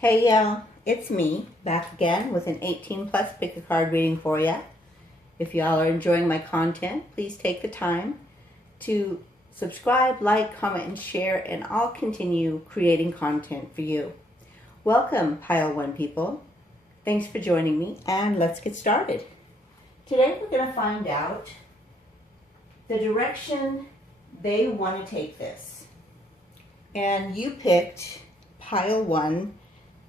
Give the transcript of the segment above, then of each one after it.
Hey y'all, it's me, back again with an 18+ pick-a-card reading for you. If y'all are enjoying my content, please take the time to subscribe, like, comment, and share, and I'll continue creating content for you. Welcome, Pile 1 people. Thanks for joining me, and let's get started. Today we're going to find out the direction they want to take this. And you picked Pile 1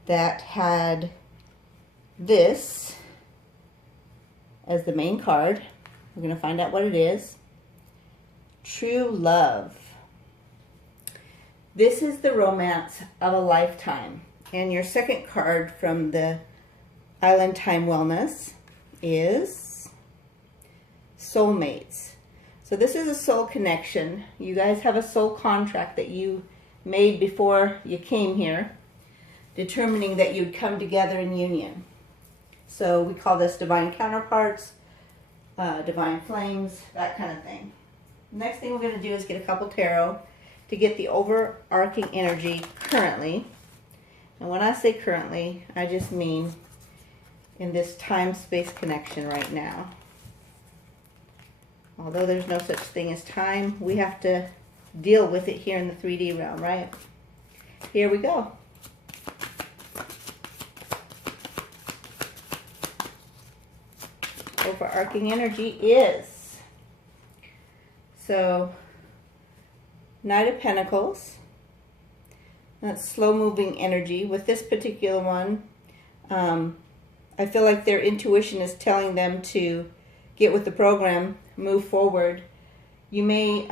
that had this as the main card. We're going to find out what it is. True love. This is the romance of a lifetime. And your second card from the Island Time Wellness is soulmates. So this is a soul connection. You guys have a soul contract that you made before you came here, determining that you'd come together in union. So we call this divine counterparts, divine flames, that kind of thing. Next thing we're going to do is get a couple tarot to get the overarching energy currently. And when I say currently, I just mean in this time-space connection right now. Although there's no such thing as time, we have to deal with it here in the 3D realm, right? Here we go. Overarching energy is, so Knight of Pentacles. That's slow-moving energy. With this particular one, I feel like their intuition is telling them to get with the program, move forward. You may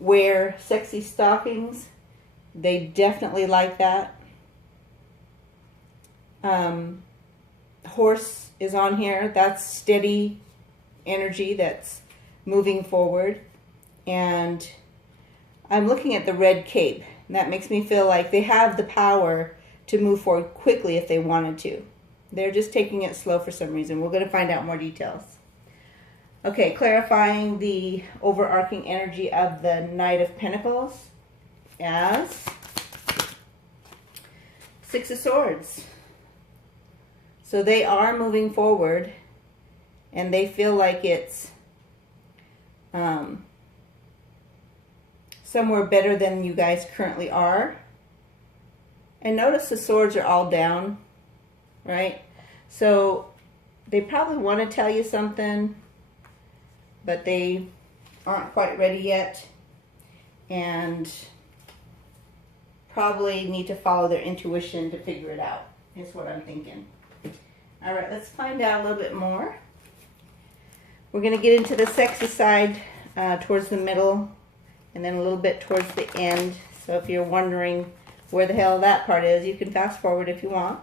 wear sexy stockings. They definitely like that. Horse is on here. That's steady energy that's moving forward. And I'm looking at the red cape. And that makes me feel like they have the power to move forward quickly if they wanted to. They're just taking it slow for some reason. We're going to find out more details. Okay, clarifying the overarching energy of the Knight of Pentacles as Six of Swords. So they are moving forward, and they feel like it's somewhere better than you guys currently are. And notice the swords are all down, right? So they probably want to tell you something, but they aren't quite ready yet, and probably need to follow their intuition to figure it out, is what I'm thinking. All right, let's find out a little bit more. We're going to get into the sexy side towards the middle, and then a little bit towards the end. So if you're wondering where the hell that part is, you can fast forward if you want.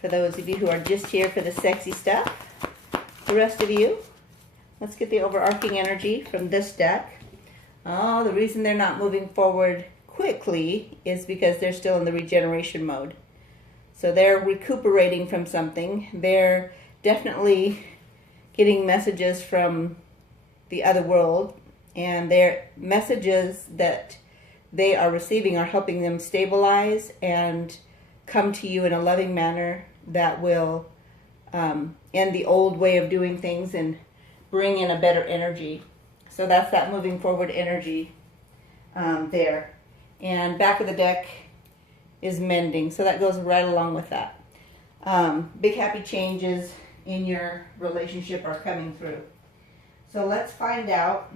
For those of you who are just here for the sexy stuff, the rest of you, let's get the overarching energy from this deck. Oh, the reason they're not moving forward quickly is because they're still in the regeneration mode. So they're recuperating from something. They're definitely getting messages from the other world, and their messages that they are receiving are helping them stabilize and come to you in a loving manner that will end the old way of doing things and bring in a better energy. So that's that moving forward energy there. And back of the deck is mending, so that goes right along with that. Big happy changes in your relationship are coming through. So let's find out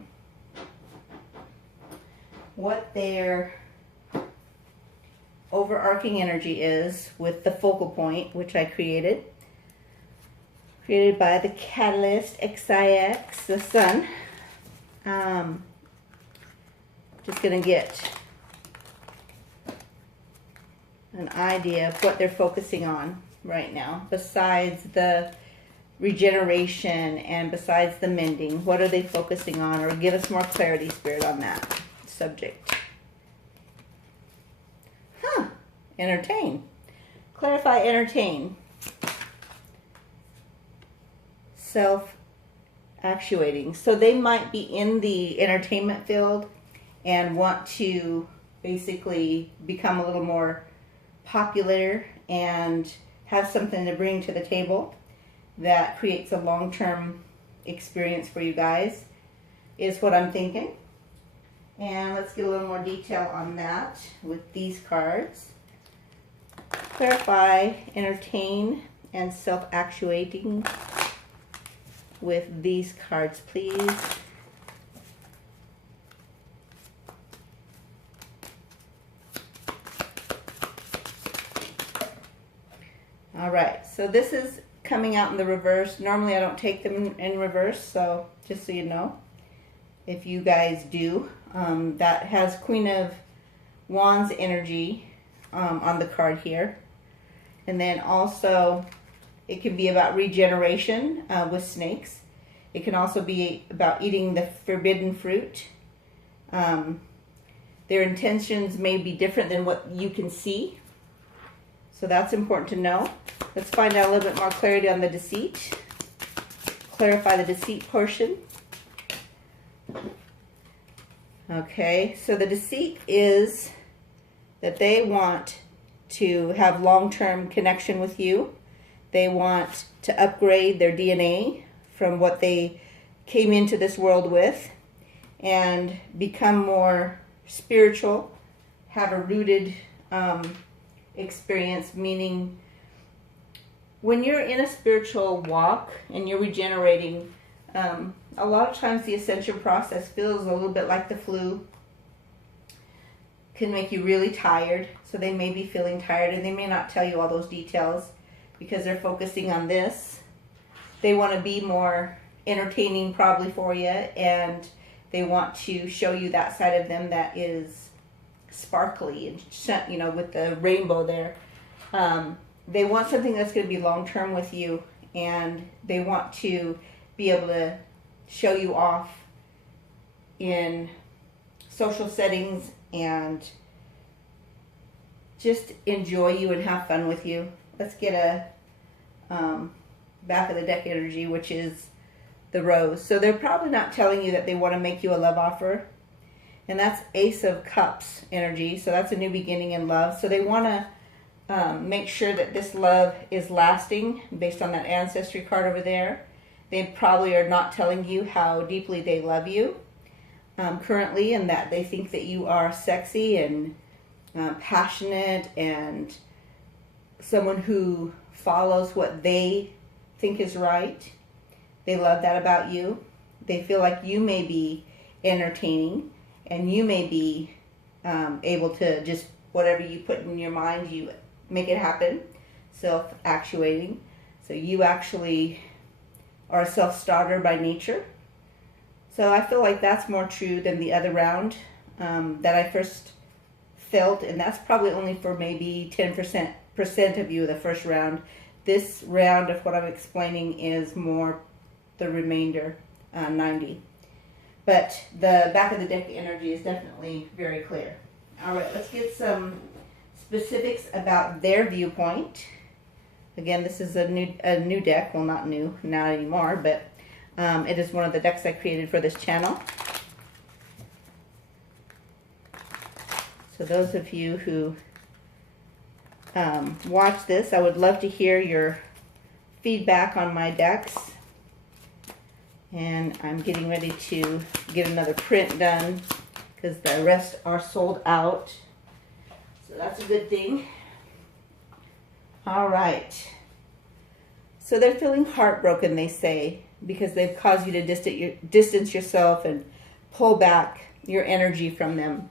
what their overarching energy is with the focal point, which I created by the KataLystXiX, the sun. Just going to get an idea of what they're focusing on right now, besides the regeneration and besides the mending. What are they focusing on? Or give us more clarity, Spirit, on that subject. Entertain. Clarify, entertain. Self-actuating. So they might be in the entertainment field and want to basically become a little more popular and have something to bring to the table that creates a long-term experience for you guys, is what I'm thinking. And let's get a little more detail on that with these cards. Clarify, entertain, and self-actuating with these cards, please. All right, so this is coming out in the reverse. Normally I don't take them in reverse, so just so you know, if you guys do, that has Queen of Wands energy on the card here. And then also it can be about regeneration with snakes. It can also be about eating the forbidden fruit. Their intentions may be different than what you can see. So that's important to know. Let's find out a little bit more clarity on the deceit. Clarify the deceit portion. Okay, so the deceit is that they want to have long-term connection with you. They want to upgrade their DNA from what they came into this world with and become more spiritual, have a rooted experience, meaning when you're in a spiritual walk and you're regenerating, a lot of times the ascension process feels a little bit like the flu. Can make you really tired, so they may be feeling tired, and they may not tell you all those details because they're focusing on this. They want to be more entertaining probably for you, and they want to show you that side of them that is sparkly and, you know, with the rainbow there. They want something that's going to be long-term with you, and they want to be able to show you off in social settings and just enjoy you and have fun with you. Let's get a back of the deck energy, which is the rose. So they're probably not telling you that they want to make you a love offer. And that's Ace of Cups energy. So that's a new beginning in love. So they want to make sure that this love is lasting based on that ancestry card over there. They probably are not telling you how deeply they love you currently, and that they think that you are sexy and passionate and someone who follows what they think is right. They love that about you. They feel like you may be entertaining and you may be able to just, whatever you put in your mind, you make it happen. Self-actuating. So you actually are a self-starter by nature. So I feel like that's more true than the other round that I first felt, and that's probably only for maybe 10% of you, the first round. This round of what I'm explaining is more the remainder, 90. But the back of the deck energy is definitely very clear. All right, let's get some specifics about their viewpoint. Again, this is a new deck. Well, not new, not anymore, but it is one of the decks I created for this channel. So those of you who watch this, I would love to hear your feedback on my decks. And I'm getting ready to get another print done because the rest are sold out. So that's a good thing. All right. So they're feeling heartbroken, they say, because they've caused you to distance yourself and pull back your energy from them.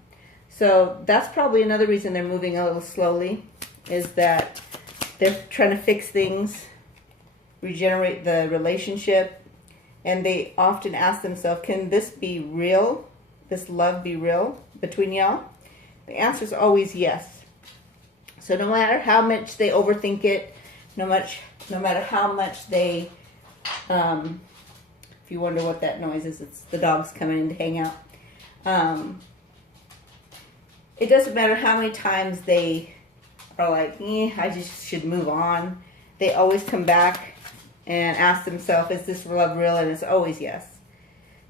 So that's probably another reason they're moving a little slowly, is that they're trying to fix things, regenerate the relationship, and they often ask themselves, can this be real? This love be real between y'all? The answer is always yes. So no matter how much they overthink it, no matter how much they, if you wonder what that noise is, it's the dogs coming in to hang out. It doesn't matter how many times they are like, I just should move on. They always come back and ask themselves, is this love real? And it's always yes.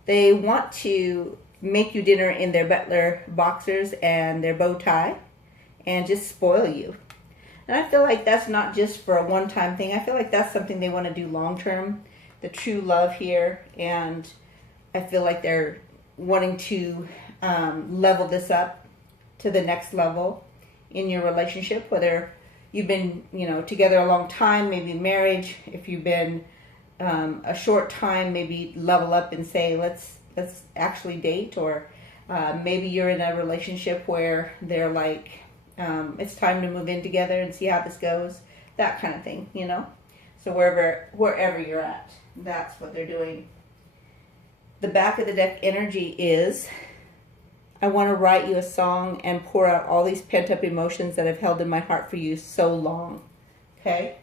They want to make you dinner in their butler boxers and their bow tie and just spoil you. And I feel like that's not just for a one-time thing. I feel like that's something they want to do long-term, the true love here. And I feel like they're wanting to level this up to the next level in your relationship, whether you've been, together a long time, maybe marriage. If you've been a short time, maybe level up and say, let's actually date. Or maybe you're in a relationship where they're like, it's time to move in together and see how this goes. That kind of thing, So wherever you're at, that's what they're doing. The back of the deck energy is, I want to write you a song and pour out all these pent-up emotions that I've held in my heart for you so long. Okay?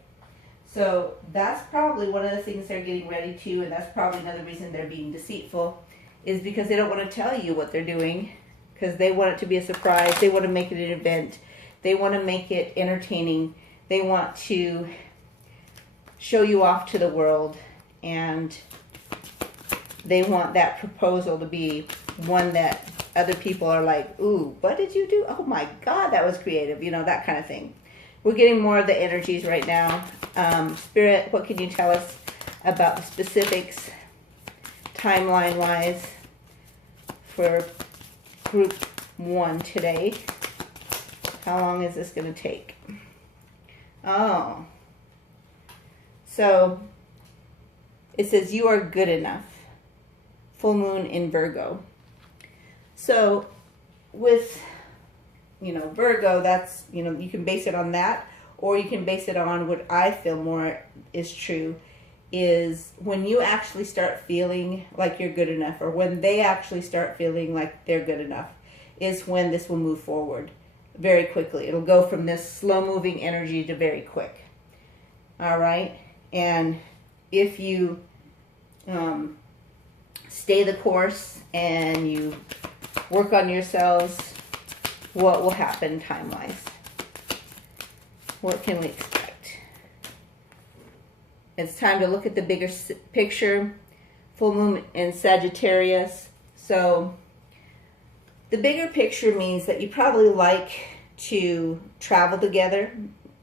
So that's probably one of the things they're getting ready to, and that's probably another reason they're being deceitful, is because they don't want to tell you what they're doing, because they want it to be a surprise. They want to make it an event. They want to make it entertaining. They want to show you off to the world, and they want that proposal to be one that other people are like, ooh, what did you do? Oh my God, that was creative. That kind of thing. We're getting more of the energies right now. Spirit, what can you tell us about the specifics, timeline-wise, for group 1 today? How long is this going to take? Oh. So, it says, you are good enough. Full moon in Virgo. So, with, Virgo, that's, you can base it on that, or you can base it on what I feel more is true, is when you actually start feeling like you're good enough, or when they actually start feeling like they're good enough, is when this will move forward very quickly. It'll go from this slow-moving energy to very quick. All right? And if you stay the course and you work on yourselves, what will happen time-wise? What can we expect? It's time to look at the bigger picture. Full moon in Sagittarius. So the bigger picture means that you probably like to travel together,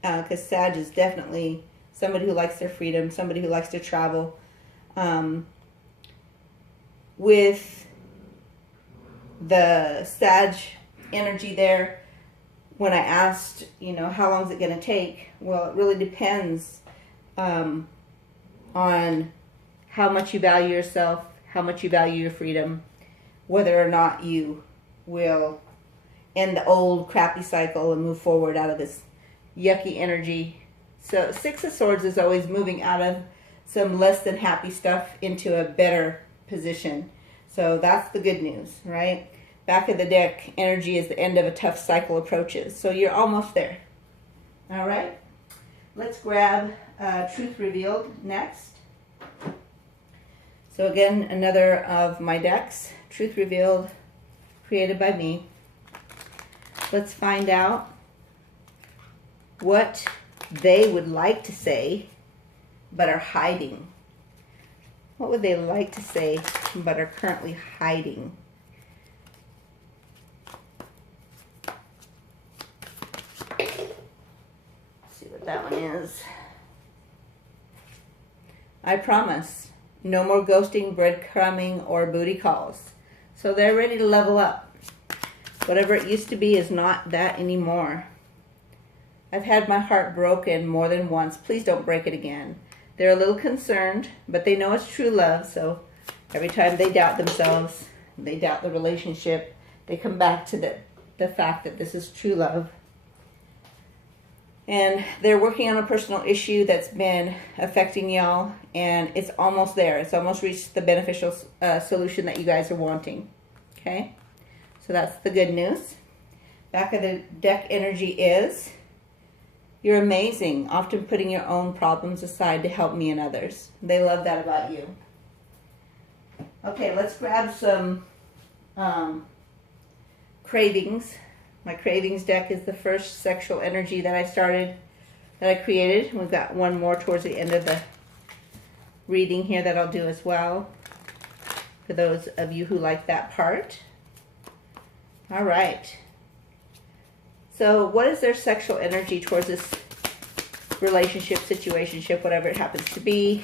because Sag is definitely somebody who likes their freedom, somebody who likes to travel. With the Sag energy there, when I asked, how long is it going to take? Well, it really depends on how much you value yourself, how much you value your freedom, whether or not you will end the old crappy cycle and move forward out of this yucky energy. So 6 of Swords is always moving out of some less than happy stuff into a better position. So that's the good news, right? Back of the deck energy is the end of a tough cycle approaches. So you're almost there. All right? Let's grab Truth Revealed next. So again, another of my decks. Truth Revealed, created by me. Let's find out what they would like to say but are hiding. What would they like to say but are currently hiding? Let's see what that one is. I promise. No more ghosting, breadcrumbing, or booty calls. So they're ready to level up. Whatever it used to be is not that anymore. I've had my heart broken more than once. Please don't break it again. They're a little concerned, but they know it's true love. So every time they doubt themselves, they doubt the relationship, they come back to the fact that this is true love. And they're working on a personal issue that's been affecting y'all, and it's almost there. It's almost reached the beneficial solution that you guys are wanting. Okay? So that's the good news. Back of the deck energy is, you're amazing, often putting your own problems aside to help me and others. They love that about you. Okay, let's grab some Cravings. My Cravings deck is the first sexual energy that I created. We've got one more towards the end of the reading here that I'll do as well, for those of you who like that part. All right. So what is their sexual energy towards this relationship, situationship, whatever it happens to be.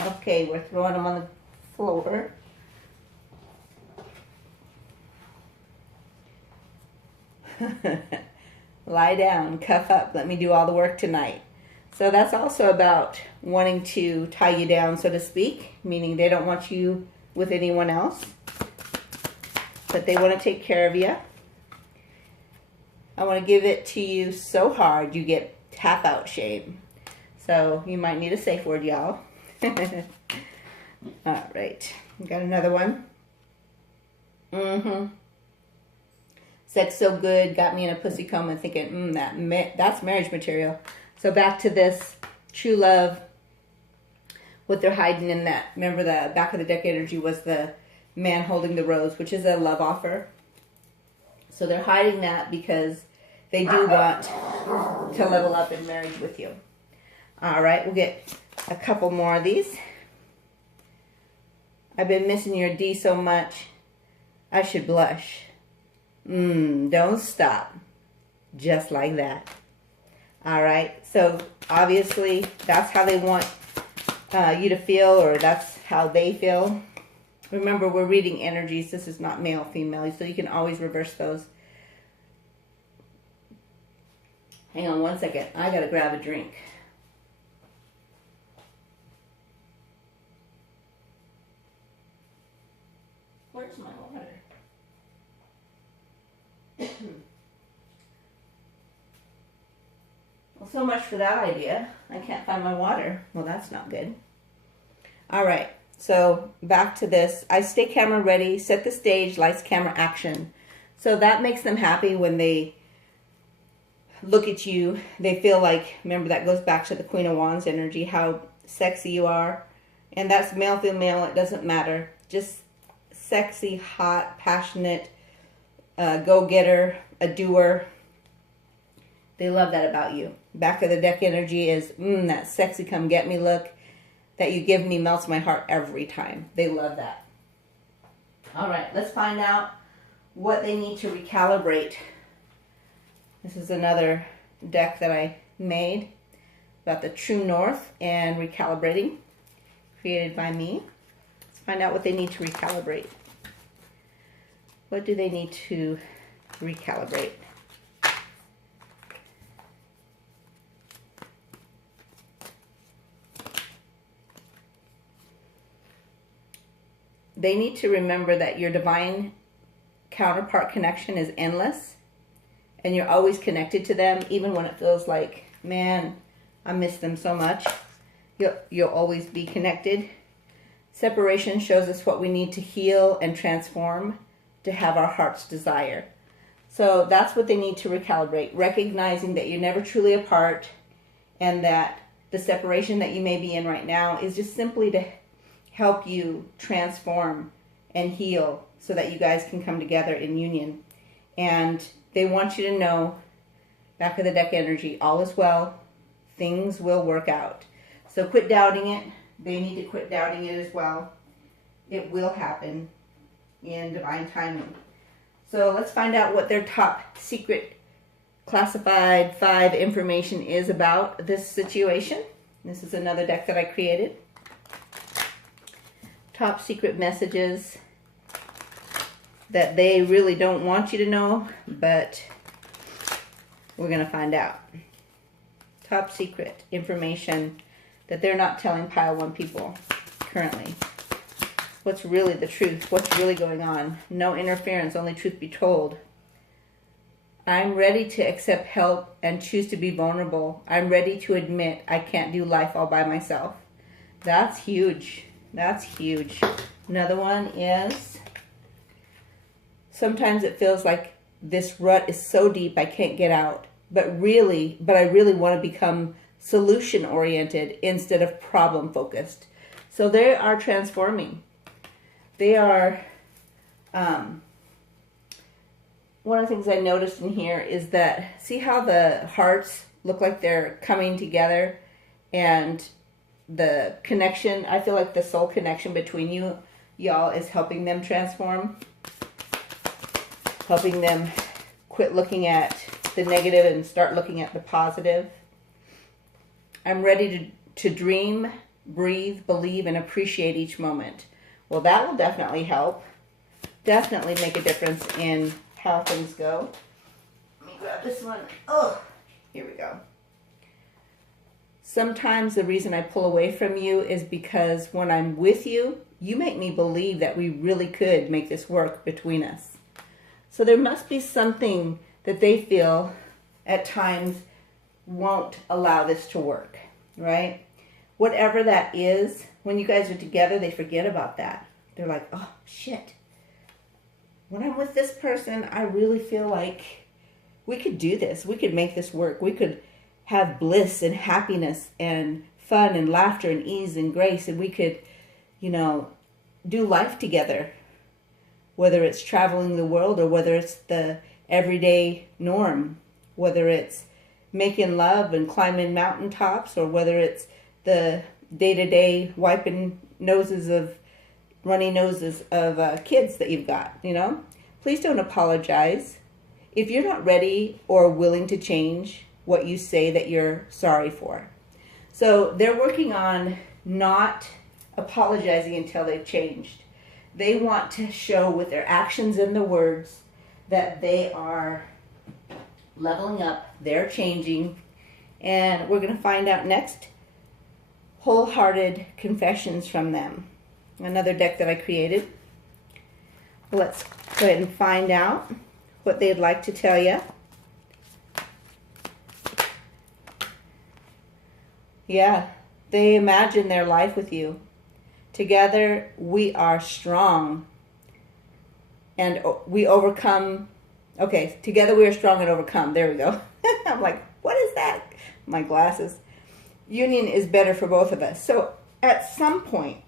Okay, we're throwing them on the floor. Lie down, cuff up, let me do all the work tonight. So that's also about wanting to tie you down, so to speak, meaning they don't want you with anyone else, but they want to take care of you. I want to give it to you so hard you get tap out shame. So you might need a safe word, y'all. All right, got another one. Sex so good, got me in a pussy coma thinking, that's marriage material. So back to this true love, what they're hiding in that. Remember, the back of the deck energy was the man holding the rose, which is a love offer. So they're hiding that because they do want to level up in marriage with you. All right, we'll get a couple more of these. I've been missing your D so much, I should blush. Don't stop. Just like that. All right, so obviously that's how they want you to feel, or that's how they feel. Remember, we're reading energies. This is not male, female, so you can always reverse those. Hang on one second. I gotta grab a drink. Where's my water? Well, so much for that idea. I can't find my water. Well, that's not good. All right, so back to this. I stay camera ready, set the stage, lights, camera, action. So that makes them happy when they look at you. They feel like, remember, that goes back to the Queen of Wands energy, how sexy you are. And that's male, female, it doesn't matter. Just sexy, hot, passionate, go-getter, a doer. They love that about you. Back of the deck energy is, that sexy come get me look that you give me melts my heart every time. They love that. All right, let's find out what they need to recalibrate. This is another deck that I made about the true north and recalibrating, created by me. Let's find out what they need to recalibrate. What do they need to recalibrate? They need to remember that your divine counterpart connection is endless, and you're always connected to them, even when it feels like, man, I miss them so much. You'll always be connected. Separation shows us what we need to heal and transform to have our heart's desire. So that's what they need to recalibrate, recognizing that you're never truly apart, and that the separation that you may be in right now is just simply to help you transform and heal so that you guys can come together in union. And they want you to know, back of the deck energy, all is well, things will work out. So quit doubting it. They need to quit doubting it as well. It will happen in divine timing. So let's find out what their top secret classified 5 information is about this situation. This is another deck that I created. Top secret messages that they really don't want you to know, but we're going to find out. Top secret information that they're not telling Pile 1 people currently. What's really the truth? What's really going on? No interference, only truth be told. I'm ready to accept help and choose to be vulnerable. I'm ready to admit I can't do life all by myself. That's huge. That's huge. Another one is, sometimes it feels like this rut is so deep I can't get out. But I really want to become solution oriented instead of problem focused. So they are transforming. They are, one of the things I noticed in here is that, see how the hearts look like they're coming together, and the connection, I feel like the soul connection between y'all is helping them transform, helping them quit looking at the negative and start looking at the positive. I'm ready to dream, breathe, believe, and appreciate each moment. Well, that will definitely help. Definitely make a difference in how things go. Let me grab this one. Oh, here we go. Sometimes the reason I pull away from you is because when I'm with you, you make me believe that we really could make this work between us. So there must be something that they feel at times won't allow this to work, right? Whatever that is, when you guys are together, they forget about that. They're like, oh, shit. When I'm with this person, I really feel like we could do this. We could make this work. We could have bliss and happiness and fun and laughter and ease and grace. And we could, do life together. Whether it's traveling the world or whether it's the everyday norm. Whether it's making love and climbing mountaintops or whether it's the day-to-day wiping runny noses of kids that you've got, Please don't apologize. If you're not ready or willing to change what you say that you're sorry for. So they're working on not apologizing until they've changed. They want to show with their actions and their words that they are leveling up, they're changing, and we're going to find out next wholehearted confessions from them. Another deck that I created. Let's go ahead and find out what they'd like to tell you. Yeah, they imagine their life with you. Together we are strong and we overcome. Okay, together we are strong and overcome. There we go. I'm like, what is that? My glasses. Union is better for both of us. So at some point,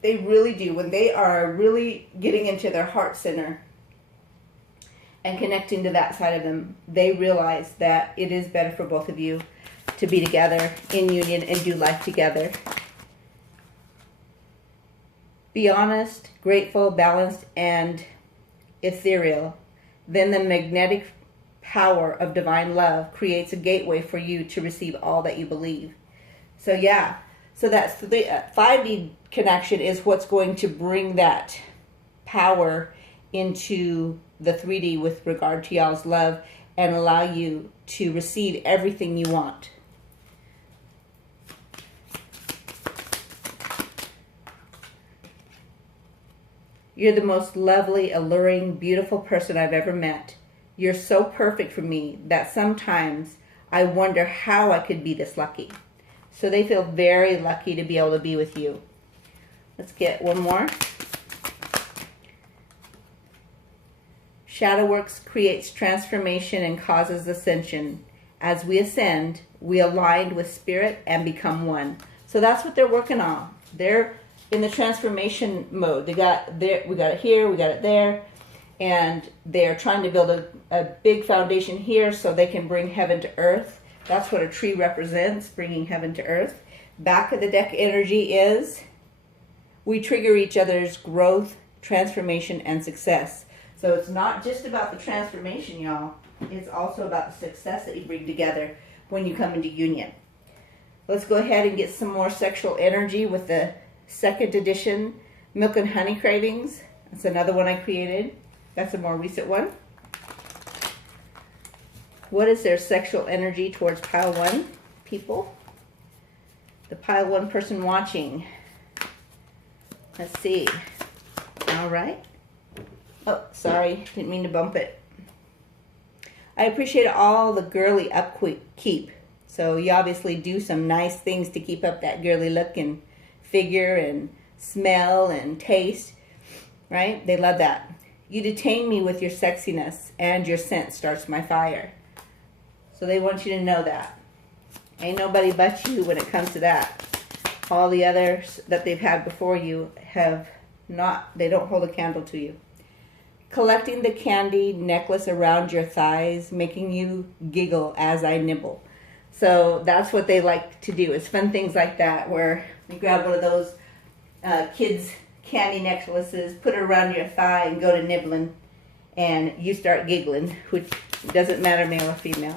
they really do, when they are really getting into their heart center and connecting to that side of them, they realize that it is better for both of you to be together in union and do life together. Be honest, grateful, balanced, and ethereal. Then the magnetic power of divine love creates a gateway for you to receive all that you believe. So yeah, so that's the 5D connection is what's going to bring that power into the 3D with regard to y'all's love and allow you to receive everything you want. You're the most lovely, alluring, beautiful person I've ever met. You're so perfect for me that sometimes I wonder how I could be this lucky. So they feel very lucky to be able to be with you. Let's get one more. Shadow works creates transformation and causes ascension. As we ascend, we align with spirit and become one. So that's what they're working on. They're in the transformation mode. We got it here, we got it there, and they're trying to build a big foundation here so they can bring heaven to earth. That's what a tree represents, bringing heaven to earth. Back of the deck energy is we trigger each other's growth, transformation, and success. So it's not just about the transformation, y'all. It's also about the success that you bring together when you come into union. Let's go ahead and get some more sexual energy with the second edition Milk and Honey Cravings. That's another one I created. That's a more recent one. What is their sexual energy towards pile 1 people? The pile 1 person watching. Let's see. All right. Oh, sorry. Didn't mean to bump it. I appreciate all the girly upkeep. So you obviously do some nice things to keep up that girly look and figure and smell and taste. Right? They love that. You detain me with your sexiness and your scent starts my fire. So they want you to know that. Ain't nobody but you when it comes to that. All the others that they've had before you have not, they don't hold a candle to you. Collecting the candy necklace around your thighs, making you giggle as I nibble. So that's what they like to do. It's fun things like that where you grab one of those kids' candy necklaces, put it around your thigh and go to nibbling and you start giggling, which doesn't matter male or female.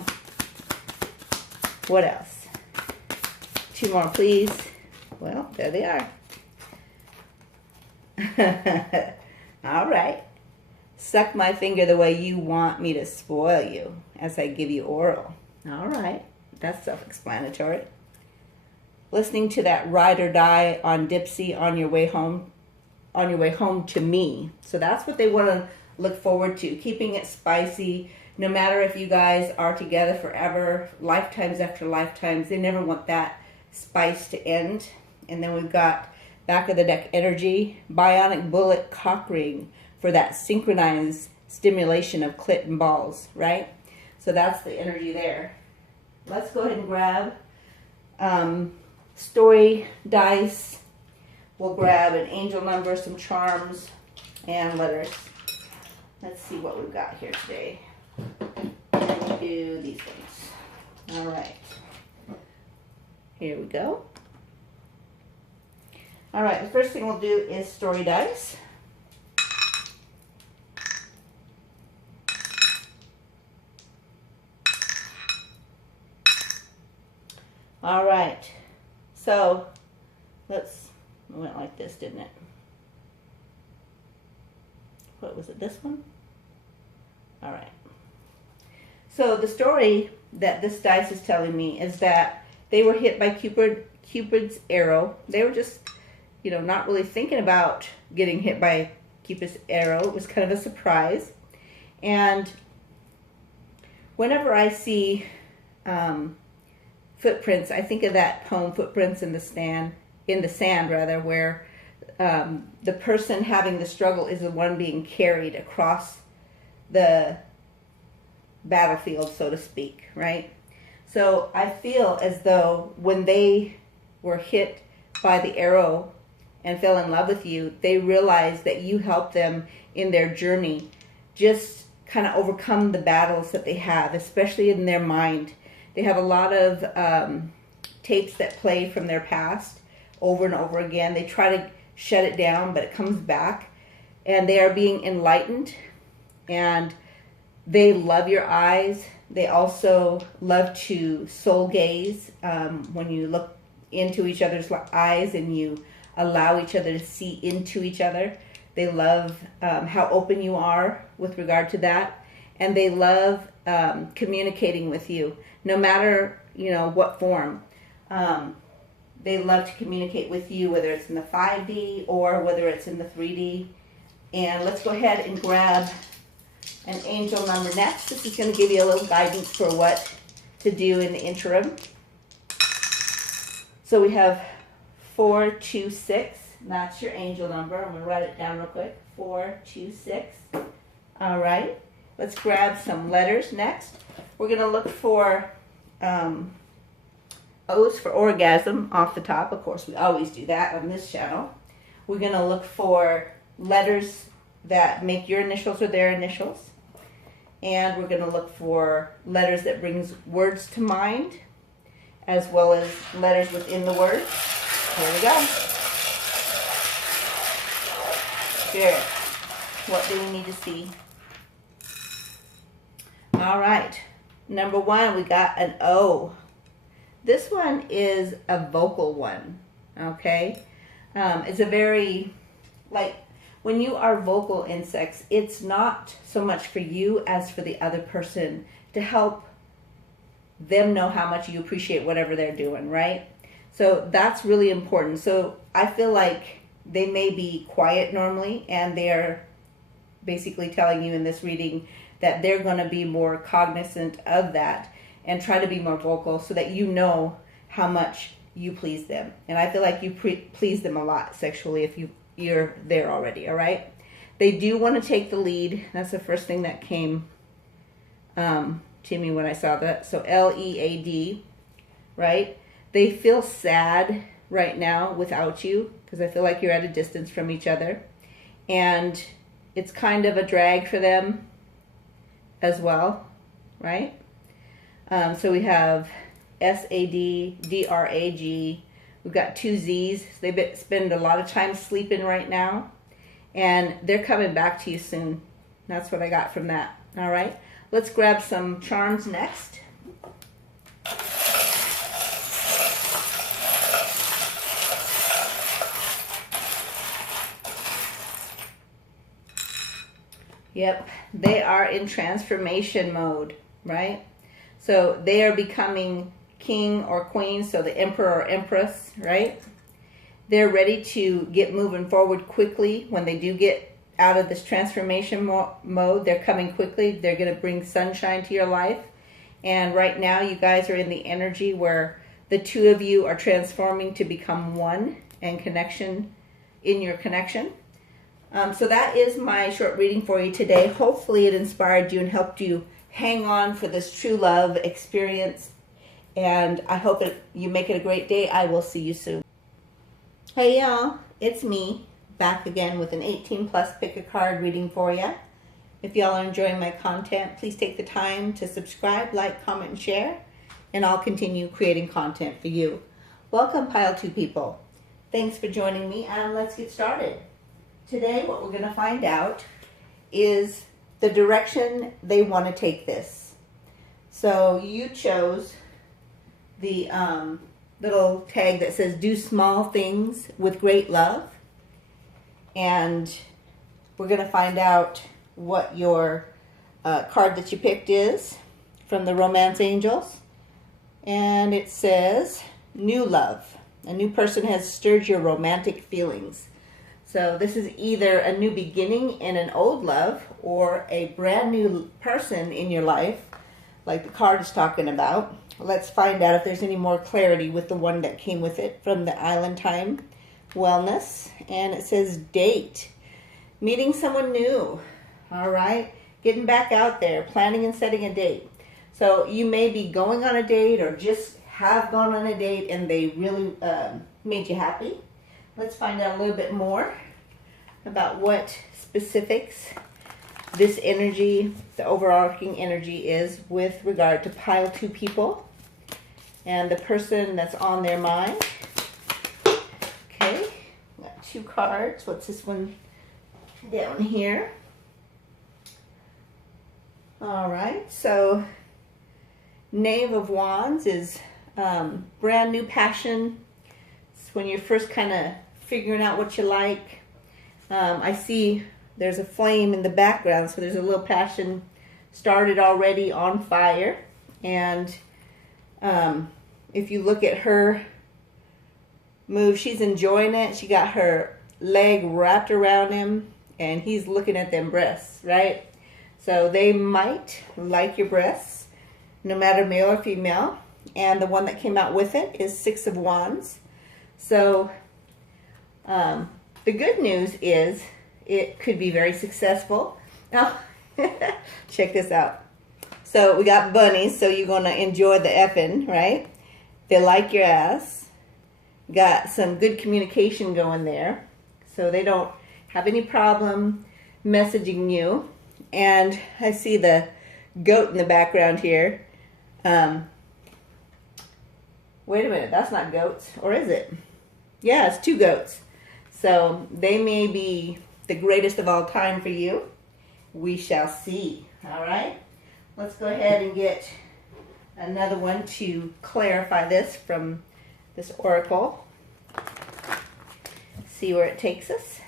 What else? 2 more, please. Well, there they are. All right. Suck my finger the way you want me to spoil you as I give you oral. All right. That's self-explanatory. Listening to that Ride or Die on Dipsy on your way home to me. So that's what they want to look forward to, keeping it spicy. No matter if you guys are together forever, lifetimes after lifetimes, they never want that spice to end. And then we've got back of the deck energy, bionic bullet cock ring for that synchronized stimulation of clit and balls, right? So that's the energy there. Let's go ahead and grab story dice. We'll grab an angel number, some charms, and letters. Let's see what we've got here today. And we'll do these ones. All right. Here we go. All right, the first thing we'll do is story dice. All right, so it went like this, didn't it? What was it, this one? All right. So the story that this dice is telling me is that they were hit by Cupid's arrow. They were just, not really thinking about getting hit by Cupid's arrow. It was kind of a surprise. And whenever I see footprints, I think of that poem, Footprints in the Sand, where the person having the struggle is the one being carried across the battlefield, so to speak, right? So I feel as though when they were hit by the arrow and fell in love with you, they realized that you helped them in their journey just kind of overcome the battles that they have, especially in their mind. They have a lot of tapes that play from their past over and over again. They try to shut it down, but it comes back. And they are being enlightened. And they love your eyes. They also love to soul gaze when you look into each other's eyes and you allow each other to see into each other. They love how open you are with regard to that. And they love communicating with you, no matter, what form. They love to communicate with you, whether it's in the 5D or whether it's in the 3D. And let's go ahead and grab an angel number next. This is going to give you a little guidance for what to do in the interim. So we have 426. That's your angel number. I'm going to write it down real quick. 426. All right. Let's grab some letters next. We're going to look for O's for orgasm off the top. Of course, we always do that on this channel. We're going to look for letters that make your initials or their initials. And we're going to look for letters that brings words to mind, as well as letters within the word. Here we go. Spirit, what do we need to see? All right. Number 1, we got an O. This one is a vocal one, okay? It's a very, when you are vocal in sex, it's not so much for you as for the other person to help them know how much you appreciate whatever they're doing, right? So that's really important. So I feel like they may be quiet normally, and they are basically telling you in this reading that they're going to be more cognizant of that and try to be more vocal so that you know how much you please them. And I feel like you please them a lot sexually if you're there already, all right? They do want to take the lead. That's the first thing that came to me when I saw that. So L-E-A-D, right? They feel sad right now without you because I feel like you're at a distance from each other. And it's kind of a drag for them as well, right? So we have S-A-D-D-R-A-G. We've got 2 Z's. They spend a lot of time sleeping right now. And they're coming back to you soon. That's what I got from that. All right. Let's grab some charms next. Yep, they are in transformation mode, right? So they are becoming king or queen, so the emperor or empress, right? They're ready to get moving forward quickly. When they do get out of this transformation mode, they're coming quickly. They're going to bring sunshine to your life. And right now, you guys are in the energy where the two of you are transforming to become one and connection in your connection. So that is my short reading for you today. Hopefully it inspired you and helped you hang on for this true love experience. And I hope you make it a great day. I will see you soon. Hey y'all, it's me, back again with an 18+ pick a card reading for you. If y'all are enjoying my content, please take the time to subscribe, like, comment, and share, and I'll continue creating content for you. Welcome, Pile 2 people. Thanks for joining me, and let's get started. Today, what we're going to find out is the direction they want to take this. So you chose the little tag that says do small things with great love, and we're going to find out what your card that you picked is from the Romance Angels. And it says new love. A new person has stirred your romantic feelings. So this is either a new beginning in an old love or a brand new person in your life, like the card is talking about. Let's find out if there's any more clarity with the one that came with it from the Island Time Wellness. And it says date. Meeting someone new. All right. Getting back out there. Planning and setting a date. So you may be going on a date or just have gone on a date and they really made you happy. Let's find out a little bit more about what specifics this energy, the overarching energy is with regard to Pile 2 people and the person that's on their mind. Okay, got 2 cards. What's this one down here? All right, so Knave of Wands is brand new passion. It's when you're first kind of figuring out what you like. I see there's a flame in the background, so there's a little passion started already on fire. And if you look at her move, she's enjoying it. She got her leg wrapped around him, and he's looking at them breasts, right? So they might like your breasts, no matter male or female. And the one that came out with it is 6 of Wands. So the good news is it could be very successful. Now, check this out. So we got bunnies, so you're going to enjoy the effing, right? They like your ass. Got some good communication going there. So they don't have any problem messaging you. And I see the goat in the background here. Wait a minute, that's not goats, or is it? Yeah, it's 2 goats. So they may be the greatest of all time for you. We shall see. All right, let's go ahead and get another one to clarify this from this oracle. See where it takes us.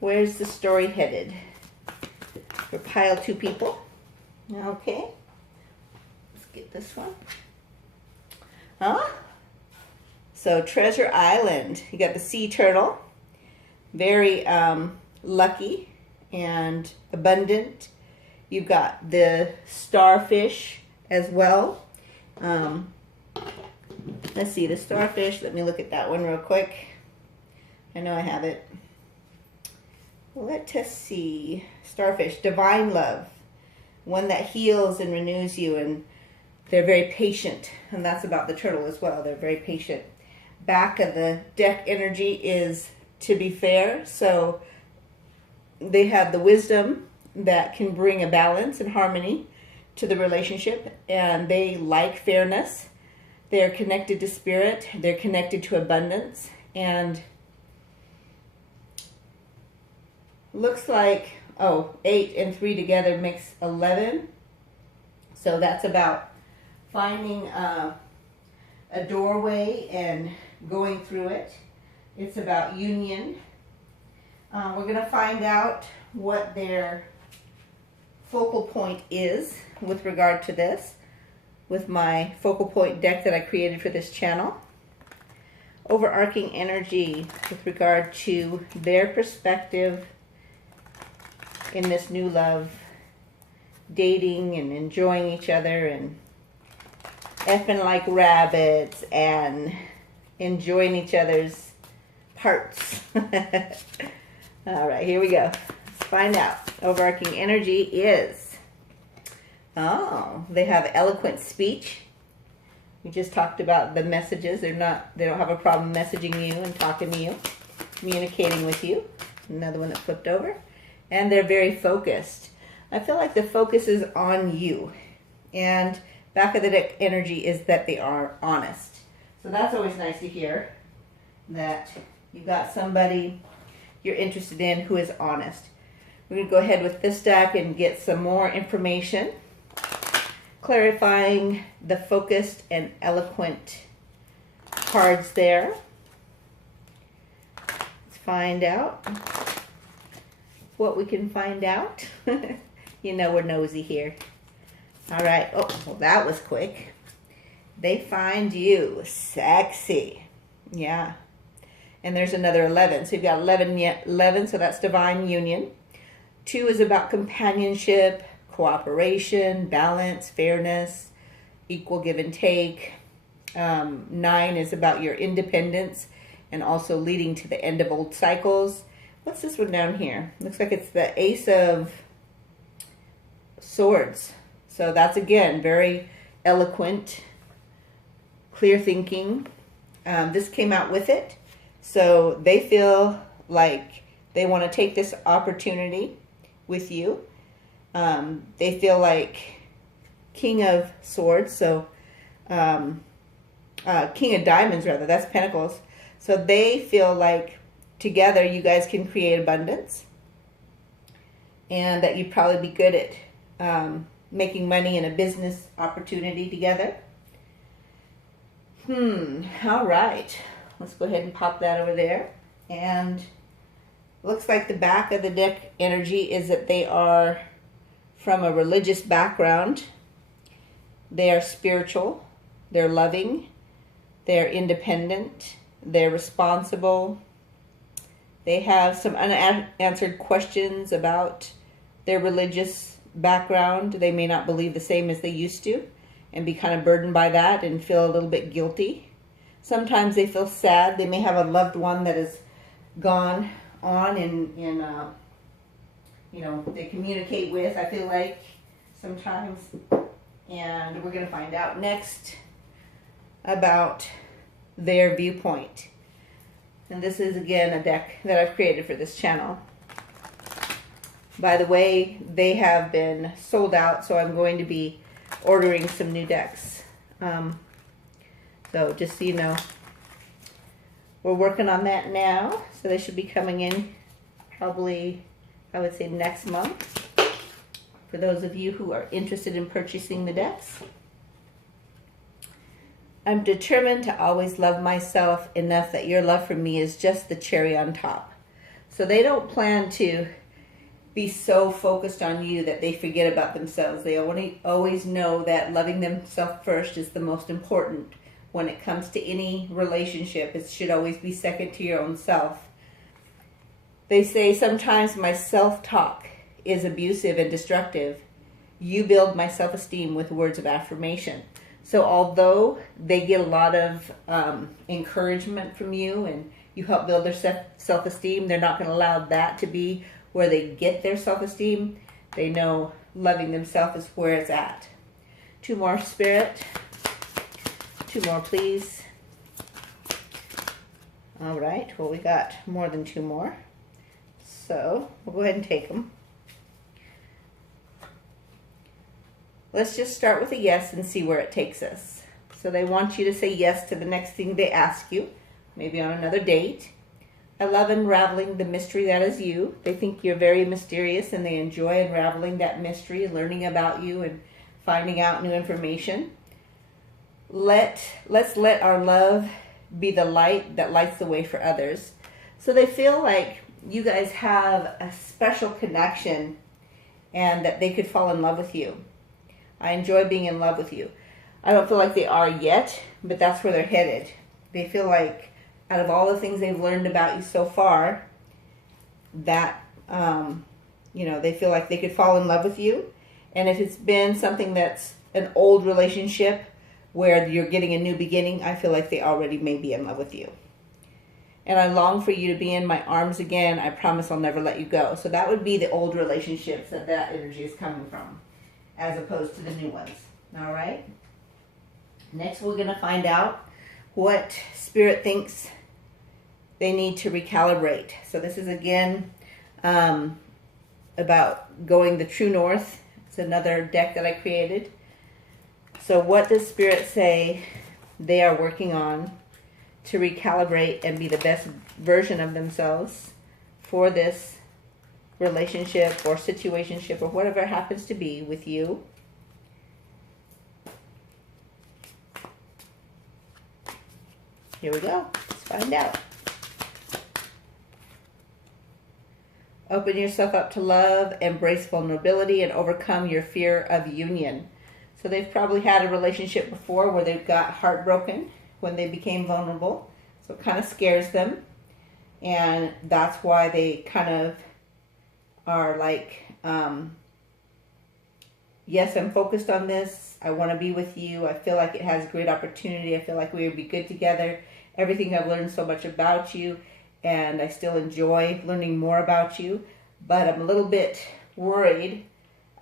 Where's the story headed for Pile 2 people? Okay, let's get this one. So Treasure Island. You got the sea turtle. Very lucky and abundant. You've got the starfish as well. Let's see, the starfish. Let me look at that one real quick. I know I have it. Let us see. Starfish, divine love. One that heals and renews you, and they're very patient, and that's about the turtle as well. They're very patient. Back of the deck energy is to be fair, so they have the wisdom that can bring a balance and harmony to the relationship, and they like fairness. They're connected to spirit. They're connected to abundance, and looks like, 8 and 3 together makes 11. So that's about finding a doorway and going through it. It's about union. We're going to find out what their focal point is with regard to this with my focal point deck that I created for this channel. Overarching energy with regard to their perspective in this new love, dating and enjoying each other and effing like rabbits and enjoying each other's parts. All right, here we go. Let's find out. Overarching energy is, they have eloquent speech. We just talked about the messages. They don't have a problem messaging you and talking to you, communicating with you. Another one that flipped over. And they're very focused. I feel like the focus is on you. And back of the deck energy is that they are honest. So that's always nice to hear, that you got somebody you're interested in who is honest. We're going to go ahead with this deck and get some more information, clarifying the focused and eloquent cards there. Let's find out what we can find out. You know we're nosy here. All right. Oh, well, that was quick. They find you sexy. Yeah. And there's another 11. So you've got 11, so that's divine union. 2 is about companionship, cooperation, balance, fairness, equal give and take. 9 is about your independence and also leading to the end of old cycles. What's this one down here? Looks like it's the Ace of Swords. So that's, again, very eloquent, clear thinking. This came out with it. So they feel like they want to take this opportunity with you. They feel like King of Swords, so King of Diamonds, rather, that's Pentacles. So they feel like together you guys can create abundance and that you'd probably be good at making money in a business opportunity together. All right. Let's go ahead and pop that over there. And looks like the back of the deck energy is that they are from a religious background. They are spiritual. They're loving. They're independent. They're responsible. They have some unanswered questions about their religious background. They may not believe the same as they used to and be kind of burdened by that and feel a little bit guilty. Sometimes they feel sad. They may have a loved one that has gone on and they communicate with, I feel like, sometimes. And we're going to find out next about their viewpoint. And this is, again, a deck that I've created for this channel. By the way, they have been sold out, so I'm going to be ordering some new decks. So just so you know, we're working on that now. So they should be coming in probably, I would say, next month. For those of you who are interested in purchasing the decks. I'm determined to always love myself enough that your love for me is just the cherry on top. So they don't plan to be so focused on you that they forget about themselves. They always know that loving themselves first is the most important. When it comes to any relationship, it should always be second to your own self. They say sometimes my self-talk is abusive and destructive. You build my self-esteem with words of affirmation. So although they get a lot of encouragement from you and you help build their self-esteem, they're not going to allow that to be where they get their self-esteem. They know loving themselves is where it's at. 2 more, Spirit. 2 more, please. All right. Well, we got more than 2 more. So we'll go ahead and take them. Let's just start with a yes and see where it takes us. So they want you to say yes to the next thing they ask you, maybe on another date. I love unraveling the mystery that is you. They think you're very mysterious and they enjoy unraveling that mystery, learning about you and finding out new information. Let's let our love be the light that lights the way for others. So they feel like you guys have a special connection and that they could fall in love with you. I enjoy being in love with you. I don't feel like they are yet, but that's where they're headed. They feel like out of all the things they've learned about you so far, that, they feel like they could fall in love with you. And if it's been something that's an old relationship where you're getting a new beginning, I feel like they already may be in love with you. And I long for you to be in my arms again. I promise I'll never let you go. So that would be the old relationships that energy is coming from, as opposed to the new ones. All right? Next, we're going to find out what Spirit thinks they need to recalibrate. So this is, again, about going the true north. It's another deck that I created. So what does Spirit say they are working on to recalibrate and be the best version of themselves for this relationship or situationship or whatever it happens to be with you? Here we go. Let's find out. Open yourself up to love, embrace vulnerability, and overcome your fear of union. So they've probably had a relationship before where they've got heartbroken when they became vulnerable. So it kind of scares them. And that's why they kind of are like, yes, I'm focused on this. I want to be with you. I feel like it has great opportunity. I feel like we would be good together. Everything I've learned so much about you, and I still enjoy learning more about you. But I'm a little bit worried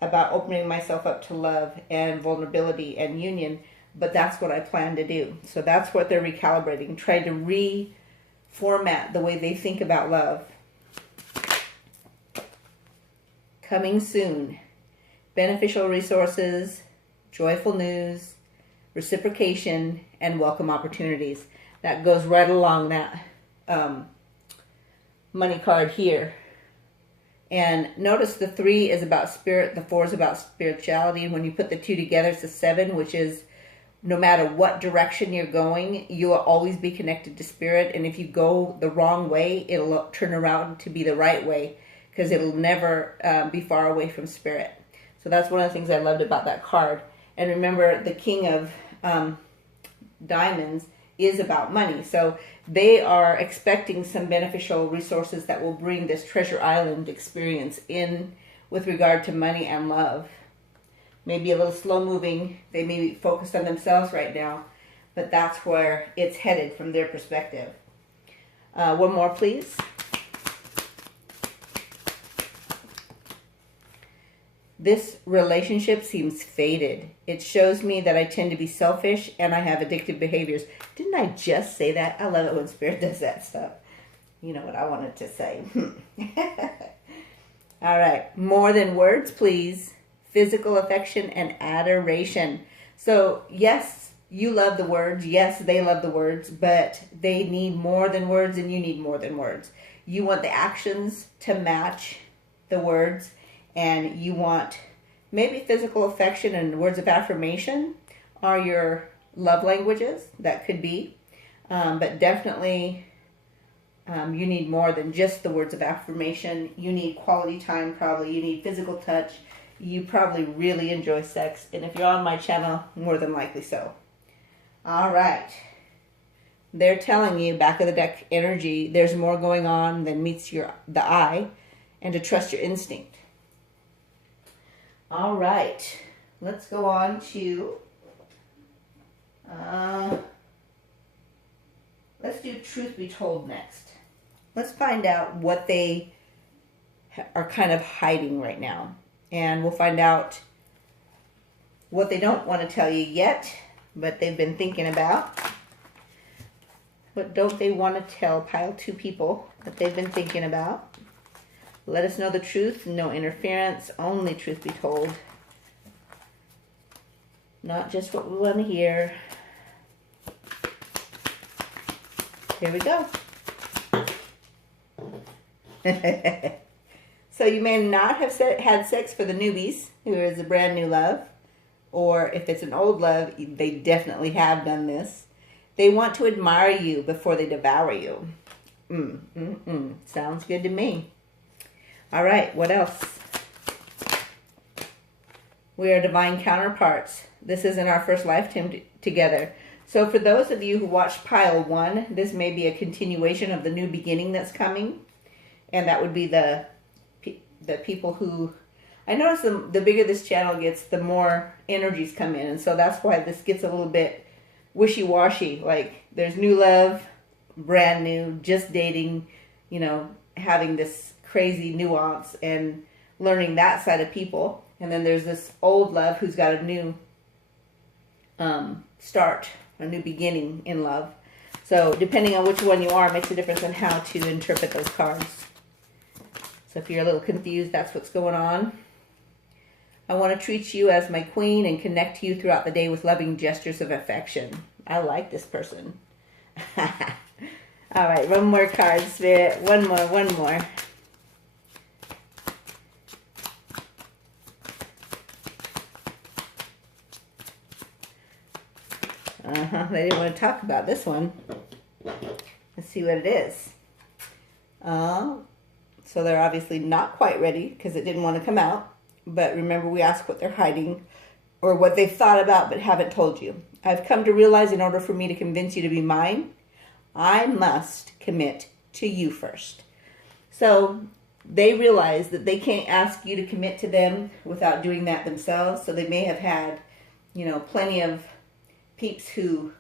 about opening myself up to love and vulnerability and union. But that's what I plan to do. So that's what they're recalibrating, trying to reformat the way they think about love. Coming soon. Beneficial resources, joyful news, reciprocation, and welcome opportunities. That goes right along that money card here. And notice the 3 is about spirit, the 4 is about spirituality. And when you put the 2 together, it's a 7, which is no matter what direction you're going, you will always be connected to spirit. And if you go the wrong way, it'll turn around to be the right way, because it'll never be far away from spirit. So that's one of the things I loved about that card. And remember, the King of Diamonds is about money. So they are expecting some beneficial resources that will bring this treasure island experience in with regard to money and love. Maybe a little slow moving. They may be focused on themselves right now, but that's where it's headed from their perspective. One more, please. This relationship seems faded. It shows me that I tend to be selfish and I have addictive behaviors. Didn't I just say that? I love it when Spirit does that stuff. You know what I wanted to say. All right. More than words, please. Physical affection and adoration. So, yes, you love the words. Yes, they love the words, but they need more than words and you need more than words. You want the actions to match the words. And you want maybe physical affection and words of affirmation are your love languages. That could be. But definitely you need more than just the words of affirmation. You need quality time probably. You need physical touch. You probably really enjoy sex. And if you're on my channel, more than likely so. All right. They're telling you, back of the deck energy, there's more going on than meets the eye, and to trust your instinct. All right, let's go on to, let's do Truth Be Told next. Let's find out what they are kind of hiding right now. And we'll find out what they don't want to tell you yet, but they've been thinking about. What don't they want to tell Pile 2 people that they've been thinking about? Let us know the truth, no interference, only truth be told. Not just what we want to hear. Here we go. So you may not have had sex for the newbies, who is a brand new love. Or if it's an old love, they definitely have done this. They want to admire you before they devour you. Sounds good to me. All right, what else? We are divine counterparts. This isn't our first lifetime together. So for those of you who watched Pile 1, this may be a continuation of the new beginning that's coming. And that would be the people who... I notice the bigger this channel gets, the more energies come in. And so that's why this gets a little bit wishy-washy. Like, there's new love, brand new, just dating, you know, having this crazy nuance and learning that side of people. And then there's this old love who's got a new start, a new beginning in love. So depending on which one you are, makes a difference in how to interpret those cards. So if you're a little confused, that's what's going on. I want to treat you as my queen and connect to you throughout the day with loving gestures of affection. I like this person. All right, one more card, Spirit. One more. They didn't want to talk about this one. Let's see what it is. So they're obviously not quite ready because it didn't want to come out. But remember, we ask what they're hiding or what they've thought about but haven't told you. I've come to realize in order for me to convince you to be mine, I must commit to you first. So they realize that they can't ask you to commit to them without doing that themselves. So they may have had, you know, plenty of peeps who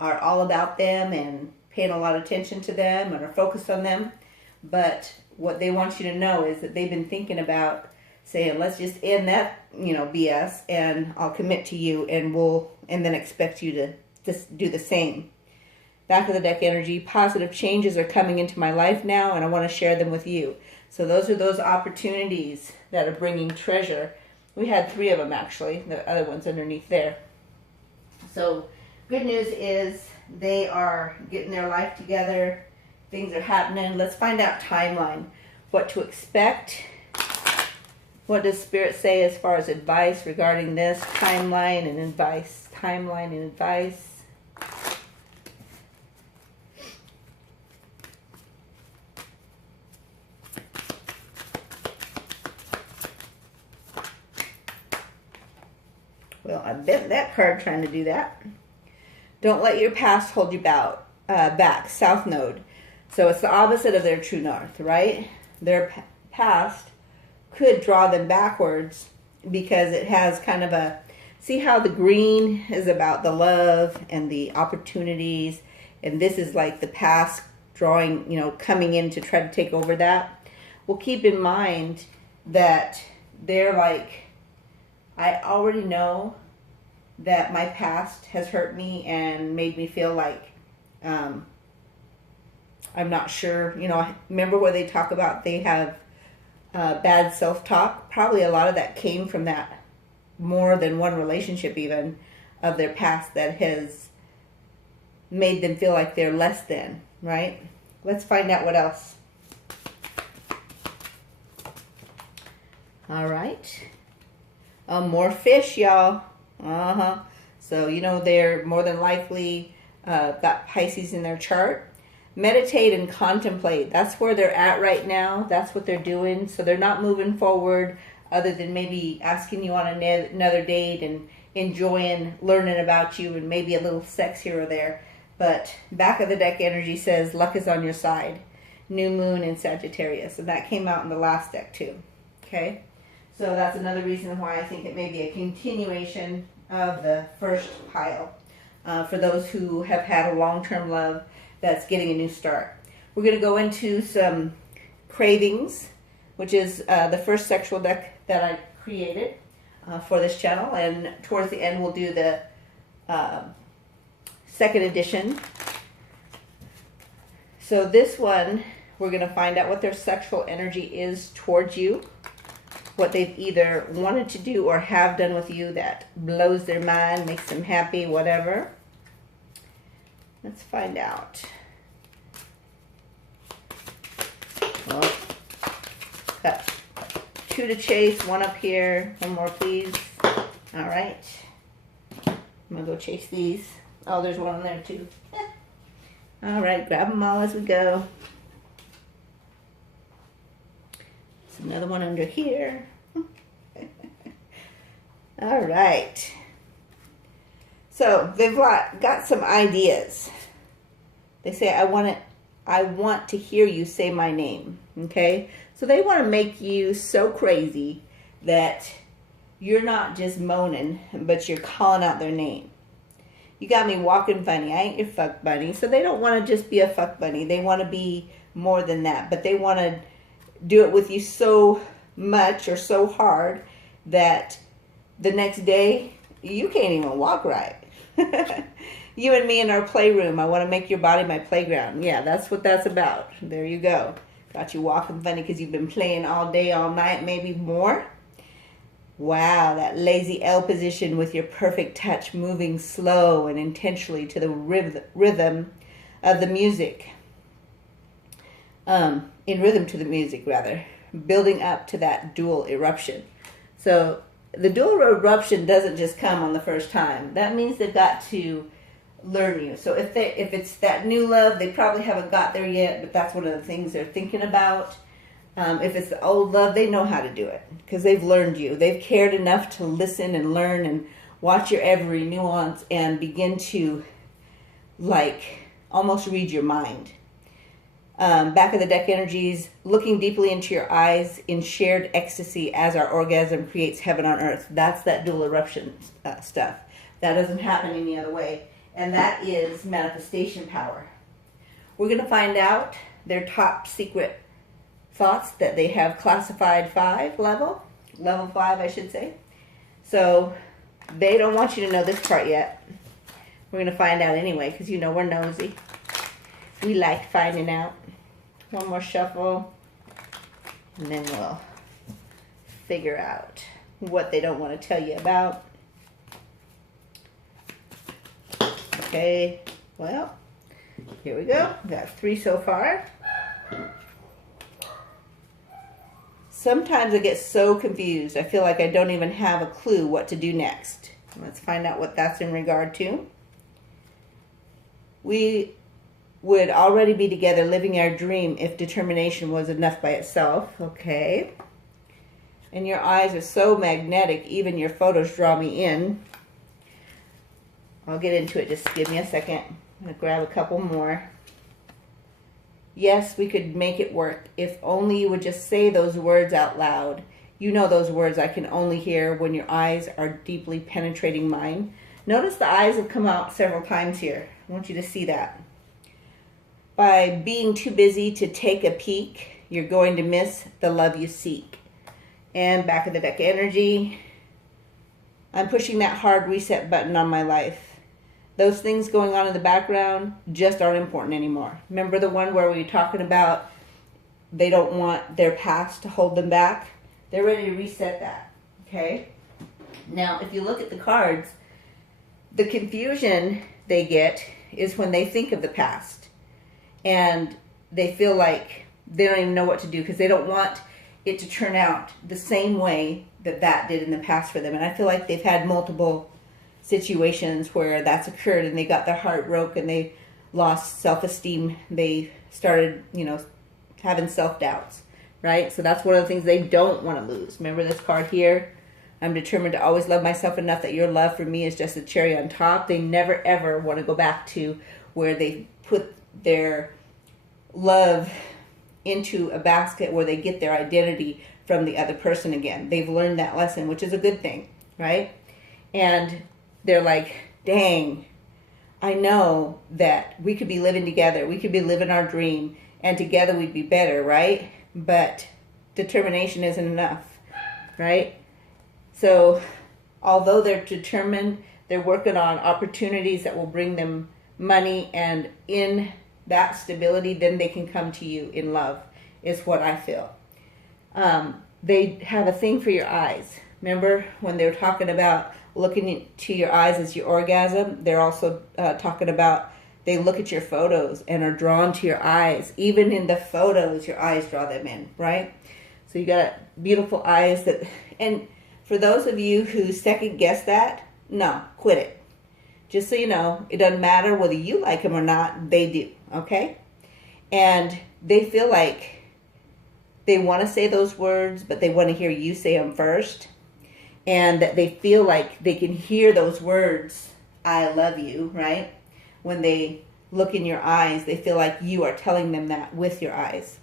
are all about them and paying a lot of attention to them and are focused on them. But what they want you to know is that they've been thinking about saying, let's just end that, you know, BS, and I'll commit to you, and then expect you to just do the same. Back of the deck energy, positive changes are coming into my life now, and I want to share them with you. So those are those opportunities that are bringing treasure. We had 3 of them, actually. The other one's underneath there. So good news is they are getting their life together. Things are happening. Let's find out timeline. What to expect. What does Spirit say as far as advice regarding this? Timeline and advice. Timeline and advice. Well, I bent that card trying to do that. Don't let your past hold you back. South Node. So it's the opposite of their true north, right? Their past could draw them backwards because it has kind of a... See how the green is about the love and the opportunities, and this is like the past drawing, you know, coming in to try to take over that. Well, keep in mind that they're like, I already know that my past has hurt me and made me feel like I'm not sure. You know, remember where they talk about they have bad self-talk? Probably a lot of that came from that more than one relationship even of their past that has made them feel like they're less than, right? Let's find out what else. All right. More fish, y'all. So, you know, they're more than likely got Pisces in their chart. Meditate and contemplate. That's where they're at right now. That's what they're doing. So they're not moving forward other than maybe asking you on another date and enjoying learning about you and maybe a little sex here or there. But back of the deck energy says luck is on your side. New moon in Sagittarius. And that came out in the last deck too. Okay? So that's another reason why I think it may be a continuation of the first pile. For those who have had a long-term love that's getting a new start. We're going to go into some Cravings, which is the first sexual deck that I created for this channel. And towards the end, we'll do the second edition. So this one, we're going to find out what their sexual energy is towards you. What they've either wanted to do or have done with you that blows their mind, makes them happy, whatever. Let's find out. Well, got 2 to chase, 1 up here. 1 more, please. All right. I'm going to go chase these. Oh, there's 1 in there, too. All right, grab them all as we go. There's another one under here. All right. So they've got some ideas. They say, I want to hear you say my name. Okay? So they want to make you so crazy that you're not just moaning, but you're calling out their name. You got me walking funny. I ain't your fuck bunny. So they don't want to just be a fuck bunny. They want to be more than that. But they want to do it with you so much or so hard that the next day you can't even walk right. You and me in our playroom. I want to make your body my playground. Yeah, that's what that's about. There you go. Got you walking funny because you've been playing all day, all night, maybe more. Wow, that lazy L position with your perfect touch moving slow and intentionally to the rhythm of the music. In rhythm to the music, rather. Building up to that dual eruption. So the dual eruption doesn't just come on the first time. That means they've got to learn you. So if it's that new love, they probably haven't got there yet, but that's one of the things they're thinking about. If it's the old love, they know how to do it because they've learned you. They've cared enough to listen and learn and watch your every nuance and begin to, like, almost read your mind. Back of the deck energies, looking deeply into your eyes in shared ecstasy as our orgasm creates heaven on earth. That's that dual eruption stuff. That doesn't happen any other way. And that is manifestation power. We're going to find out their top secret thoughts that they have classified 5 level 5 I should say. So they don't want you to know this part yet. We're going to find out anyway because you know we're nosy. We like finding out. One more shuffle and then we'll figure out what they don't want to tell you about. Okay, well, here we go. We got 3 so far. Sometimes I get so confused. I feel like I don't even have a clue what to do next. Let's find out what that's in regard to. We would already be together living our dream if determination was enough by itself. Okay. And your eyes are so magnetic, even your photos draw me in. I'll get into it. Just give me a second. I'm going to grab a couple more. Yes, we could make it work if only you would just say those words out loud. You know those words I can only hear when your eyes are deeply penetrating mine. Notice the eyes have come out several times here. I want you to see that. By being too busy to take a peek, you're going to miss the love you seek. And back of the deck energy, I'm pushing that hard reset button on my life. Those things going on in the background just aren't important anymore. Remember the one where we were talking about they don't want their past to hold them back? They're ready to reset that, okay? Now, if you look at the cards, the confusion they get is when they think of the past. And they feel like they don't even know what to do because they don't want it to turn out the same way that did in the past for them. And I feel like they've had multiple situations where that's occurred and they got their heart broke and they lost self-esteem. They started, having self-doubts, right? So that's one of the things they don't want to lose. Remember this card here? I'm determined to always love myself enough that your love for me is just a cherry on top. They never ever want to go back to where they put their love into a basket where they get their identity from the other person again. They've learned that lesson, which is a good thing, right? And they're like, dang, I know that we could be living together. We could be living our dream, and together we'd be better, right? But determination isn't enough, right? So although they're determined, they're working on opportunities that will bring them money, and in that stability, then they can come to you in love, is what I feel. They have a thing for your eyes. Remember when they were talking about looking into your eyes as your orgasm? They're also talking about they look at your photos and are drawn to your eyes. Even in the photos, your eyes draw them in, right? So you got beautiful eyes that, and for those of you who second guess that, no, quit it. Just so you know, it doesn't matter whether you like them or not, they do, okay? And they feel like they want to say those words, but they want to hear you say them first. And that they feel like they can hear those words, I love you, right? When they look in your eyes, they feel like you are telling them that with your eyes.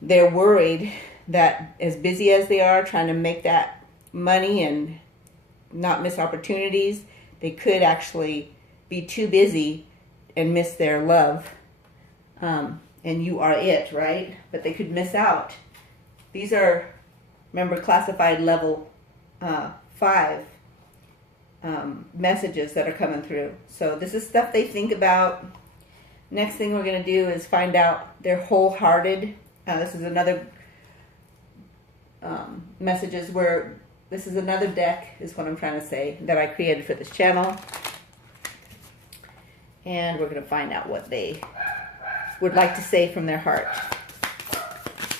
They're worried that as busy as they are trying to make that money and not miss opportunities, they could actually be too busy and miss their love. And you are it, right? But they could miss out. These are, remember, classified level 5 messages that are coming through. So this is stuff they think about. Next thing we're going to do is find out they're wholehearted. This is another messages where this is another deck, is what I'm trying to say, that I created for this channel. And we're going to find out what they would like to say from their heart.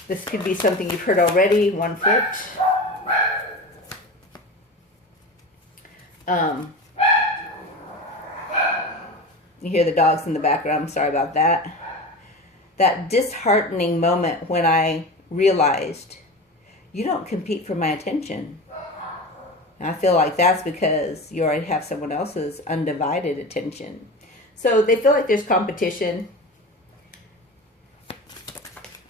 This could be something you've heard already, 1 foot. You hear the dogs in the background. I'm sorry about that. That disheartening moment when I realized you don't compete for my attention. And I feel like that's because you already have someone else's undivided attention. So they feel like there's competition.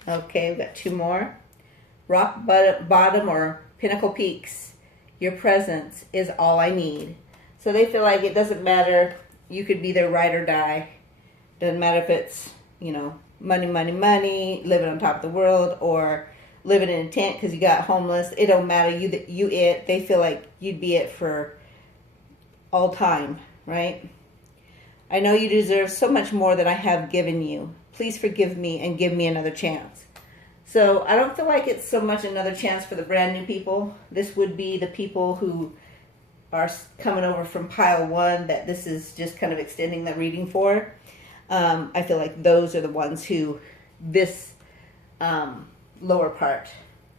Okay, we've got 2 more. Rock bottom or pinnacle peaks. Your presence is all I need. So they feel like it doesn't matter. You could be their ride or die. Doesn't matter if it's, money, money, money, living on top of the world, or living in a tent because you got homeless. It don't matter. You it. They feel like you'd be it for all time, right? I know you deserve so much more than I have given you. Please forgive me and give me another chance. So I don't feel like it's so much another chance for the brand new people. This would be the people who are coming over from pile 1 that this is just kind of extending the reading for. I feel like those are the ones who this lower part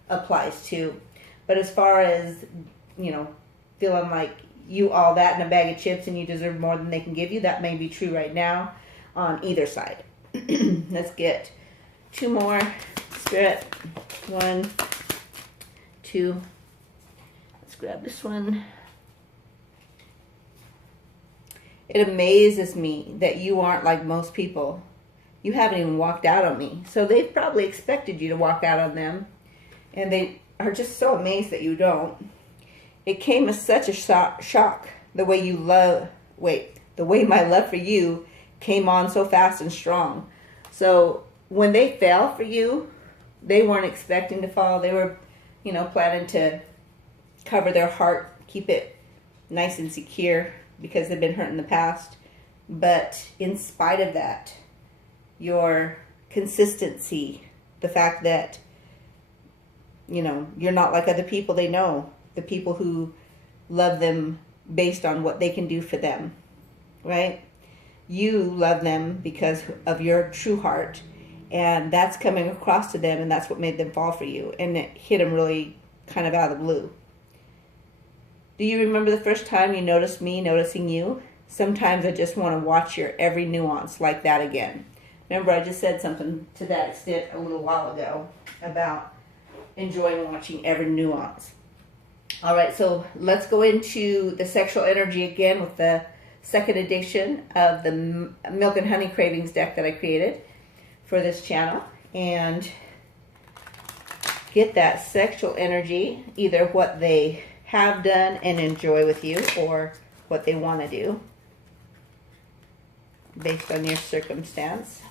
applies to. But as far as, feeling like you all that in a bag of chips and you deserve more than they can give you, that may be true right now on either side. Let's get 2 more. Spirit. 1, 2. Let's grab this one. It amazes me that you aren't like most people. You haven't even walked out on me. So they've probably expected you to walk out on them. And they are just so amazed that you don't. It came as such a shock. The way my love for you came on so fast and strong. So when they fell for you, they weren't expecting to fall. They were, planning to cover their heart, keep it nice and secure because they've been hurt in the past. But in spite of that, your consistency, the fact that, you're not like other people they know, the people who love them based on what they can do for them, right? You love them because of your true heart, and that's coming across to them, and that's what made them fall for you, and it hit them really kind of out of the blue. Do you remember the first time you noticed me noticing you? Sometimes I just want to watch your every nuance like that again. Remember, I just said something to that extent a little while ago about enjoying watching every nuance. All right, so let's go into the sexual energy again with the 2nd edition of the Milk and Honey Cravings deck that I created for this channel, and get that sexual energy, either what they have done and enjoy with you or what they want to do based on your circumstance.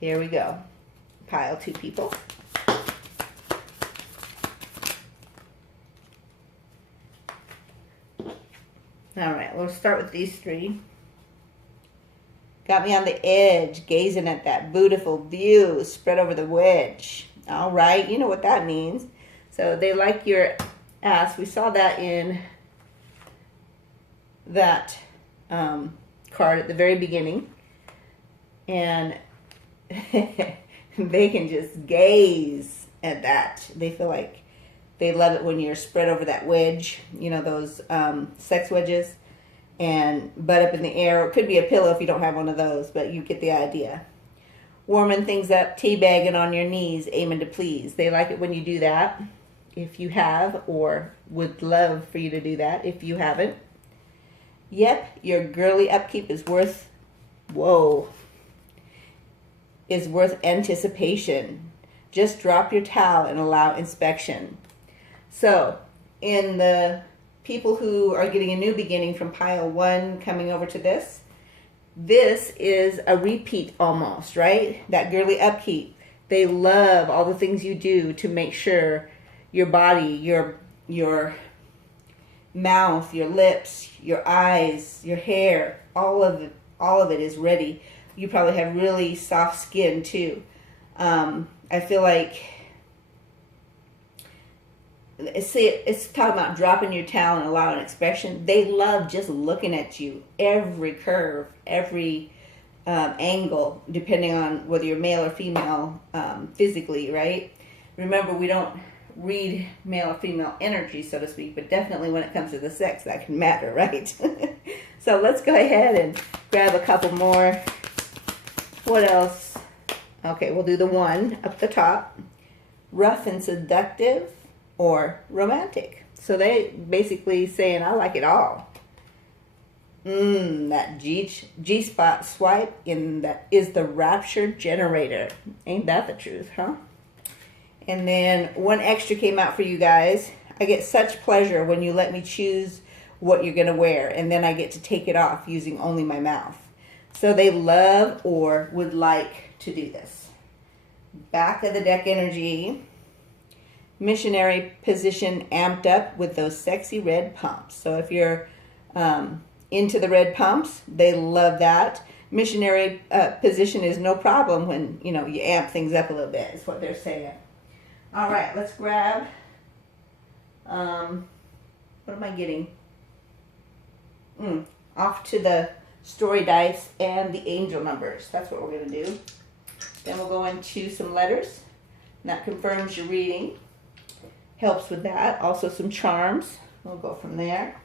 Here we go. Pile 2 people. All right, we'll start with these 3. Got me on the edge, gazing at that beautiful view spread over the wedge. All right, you know what that means. So they like your ass. We saw that in that card at the very beginning. And they can just gaze at that. They feel like they love it when you're spread over that wedge, those sex wedges. and butt up in the air. It could be a pillow if you don't have one of those, but you get the idea. Warming things up, teabagging on your knees, aiming to please. They like it when you do that, if you have, or would love for you to do that if you haven't. Yep, your girly upkeep is worth, is worth anticipation. Just drop your towel and allow inspection. So, in the people who are getting a new beginning from pile 1 coming over to this is a repeat almost, right? That girly upkeep. They love all the things you do to make sure your body, your mouth, your lips, your eyes, your hair, all of it is ready. You probably have really soft skin too. I feel like it's talking about dropping your towel and allowing inspection. They love just looking at you, every curve, every angle, depending on whether you're male or female physically, right? Remember, we don't read male or female energy, so to speak, but definitely when it comes to the sex, that can matter, right? So let's go ahead and grab a couple more. What else? Okay, we'll do the one up the top. Rough and seductive or romantic. So they basically saying, I like it all. That G-spot swipe is the rapture generator. Ain't that the truth, huh? And then one extra came out for you guys. I get such pleasure when you let me choose what you're going to wear, and then I get to take it off using only my mouth. So they love or would like to do this. Back of the deck energy. Missionary position amped up with those sexy red pumps. So if you're into the red pumps, they love that. Missionary position is no problem when, you amp things up a little bit, is what they're saying. All right, let's grab, what am I getting? Off to the story dice and the angel numbers. That's what we're going to do. Then we'll go into some letters. And that confirms your reading. Helps with that. Also some charms. We'll go from there.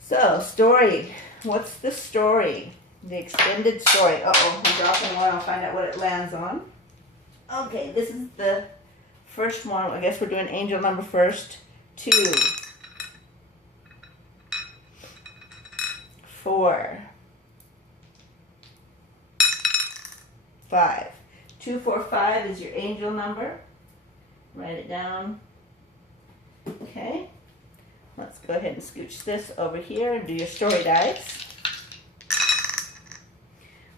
So, story. What's the story? The extended story. Uh-oh, I'm dropping one. I'll find out what it lands on. Okay, this is the first one. I guess we're doing angel number first. 2, 4, 5. 2, 4, 5 is your angel number. Write it down. Okay. Let's go ahead and scooch this over here and do your story dice.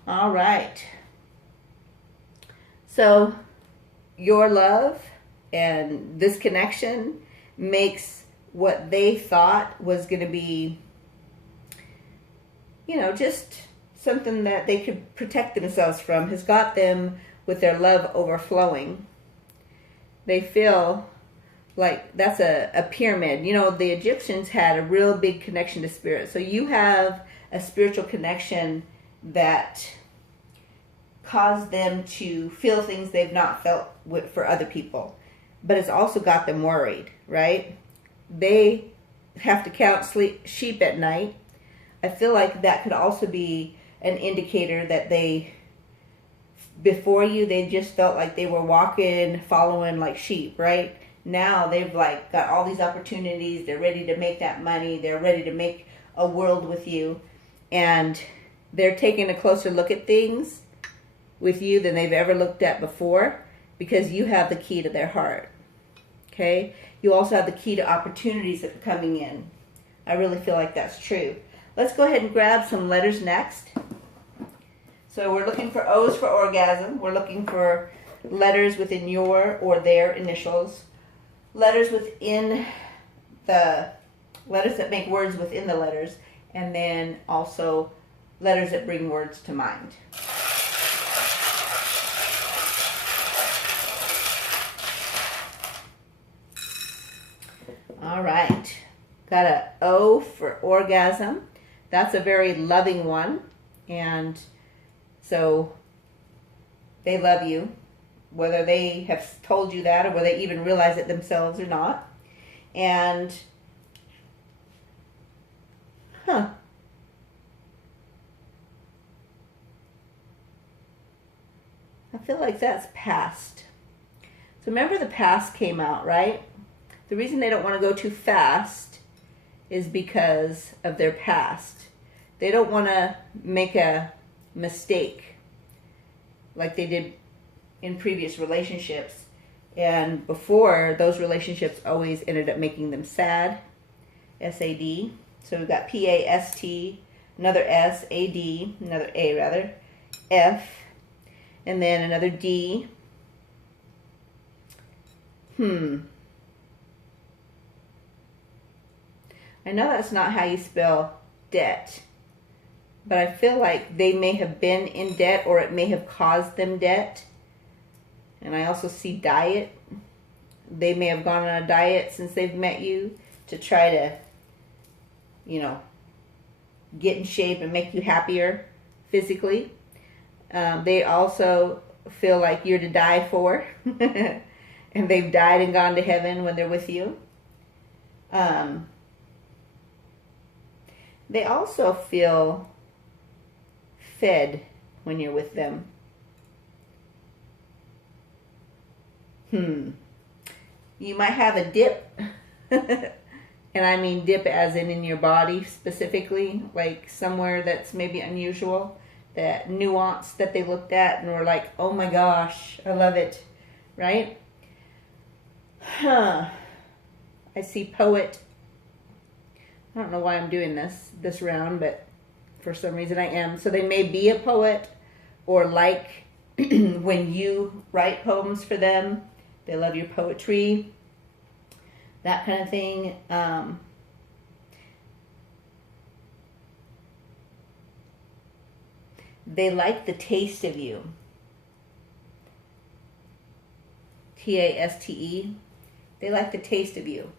All right. So, your love and this connection makes what they thought was going to be, just something that they could protect themselves from, has got them with their love overflowing. They feel like that's a pyramid. The Egyptians had a real big connection to spirit. So you have a spiritual connection that caused them to feel things they've not felt for other people. But it's also got them worried, right? They have to count sheep at night. I feel like that could also be an indicator that before you, they just felt like they were walking, following like sheep, right? Now they've got all these opportunities. They're ready to make that money. They're ready to make a world with you. And they're taking a closer look at things with you than they've ever looked at before, because you have the key to their heart. Okay? You also have the key to opportunities that are coming in. I really feel like that's true. Let's go ahead and grab some letters next. So we're looking for O's for orgasm. We're looking for letters within your or their initials. Letters within the letters that make words within the letters. And then also letters that bring words to mind. All right. Got a O for orgasm. That's a very loving one. And so they love you, whether they have told you that or whether they even realize it themselves or not. And Huh. I feel like that's past. So remember the past came out, right? The reason they don't want to go too fast is because of their past. They don't want to make a mistake like they did in previous relationships. And before, those relationships always ended up making them sad. S-A-D. So we've got P-A-S-T, another S, A-D, another A rather, F, and then another D. I know that's not how you spell debt, but I feel like they may have been in debt, or it may have caused them debt. And I also see diet. They may have gone on a diet since they've met you to try to, you know, get in shape and make you happier physically. They also feel like you're to die for. And they've died and gone to heaven when they're with you. They also feel fed when you're with them. You might have a dip. And I mean dip as in your body specifically, like somewhere that's maybe unusual, that nuance that they looked at and were like, oh my gosh, I love it, right? I see poet. I don't know why I'm doing this round, but for some reason I am. So they may be a poet, or like when you write poems for them, they love your poetry, that kind of thing. They like the taste of you. T-A-S-T-E. They like the taste of you.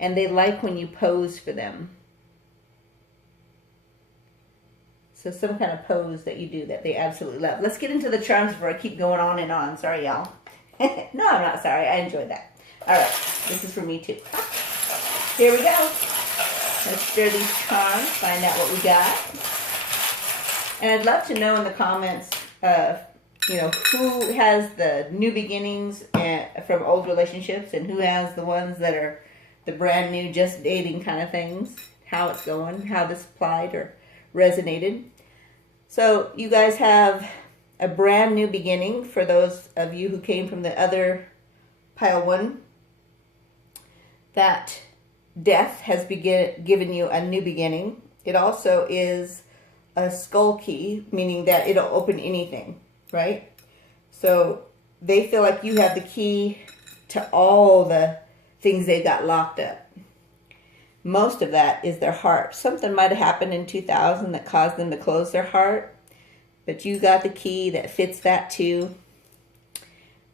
And they like when you pose for them. So some kind of pose that you do that they absolutely love. Let's get into the charms before I keep going on and on. Sorry, y'all. No, I'm not sorry. I enjoyed that. All right. This is for me, too. Here we go. Let's stir these charms, find out what we got. And I'd love to know in the comments, who has the new beginnings from old relationships, and who has the ones that are the brand new, just dating kind of things, how it's going, how this applied or resonated. So you guys have a brand new beginning for those of you who came from the other pile one. That death has given you a new beginning. It also is a skull key, meaning that it'll open anything, right? So they feel like you have the key to all the things they got locked up. Most of that is their heart. Something might have happened in 2000 that caused them to close their heart, but you got the key that fits that too.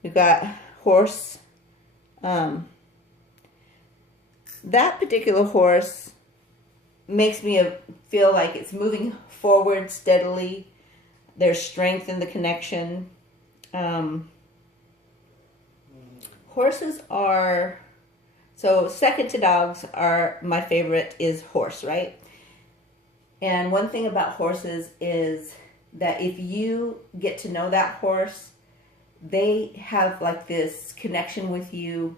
We've got horse. That particular horse makes me feel like it's moving forward steadily. There's strength in the connection. Horses are, so second to dogs are, my favorite is horse, right? And one thing about horses is that if you get to know that horse, they have like this connection with you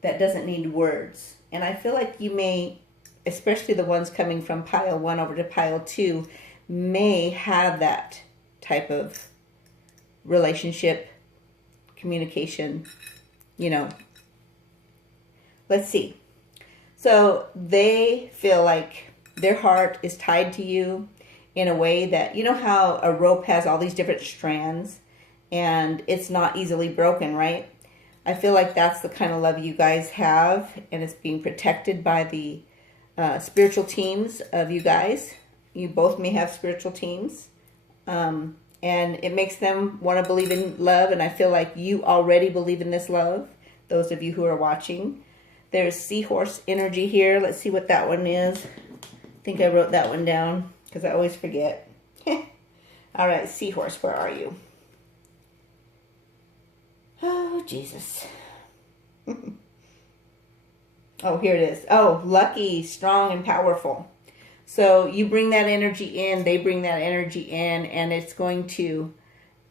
that doesn't need words. And I feel like you may, especially the ones coming from pile 1 over to pile 2, may have that type of relationship, communication, Let's see. So they feel like their heart is tied to you in a way that, you know how a rope has all these different strands and it's not easily broken, right? I feel like that's the kind of love you guys have, and it's being protected by the spiritual teams of you guys. You both may have spiritual teams. And it makes them want to believe in love, and I feel like you already believe in this love, those of you who are watching. There's seahorse energy here. Let's see what that one is. I think I wrote that one down because I always forget. All right, seahorse, where are you? Oh, Jesus. Oh, here it is. Oh, lucky, strong, and powerful. So you bring that energy in, they bring that energy in, and it's going to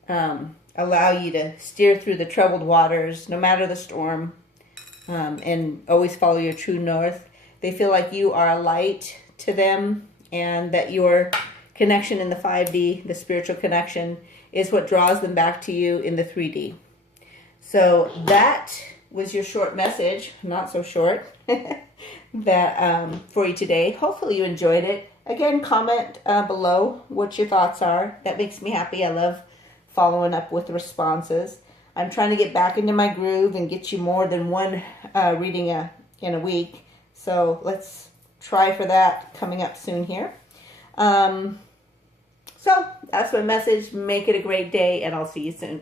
allow you to steer through the troubled waters, no matter the storm, and always follow your true north. They feel like you are a light to them, and that your connection in the 5D, the spiritual connection, is what draws them back to you in the 3D. So that was your short message, not so short, that for you today. Hopefully you enjoyed it. Again, comment below what your thoughts are. That makes me happy. I love following up with responses. I'm trying to get back into my groove and get you more than one reading in a week. So let's try for that coming up soon here. So that's my message. Make it a great day, and I'll see you soon.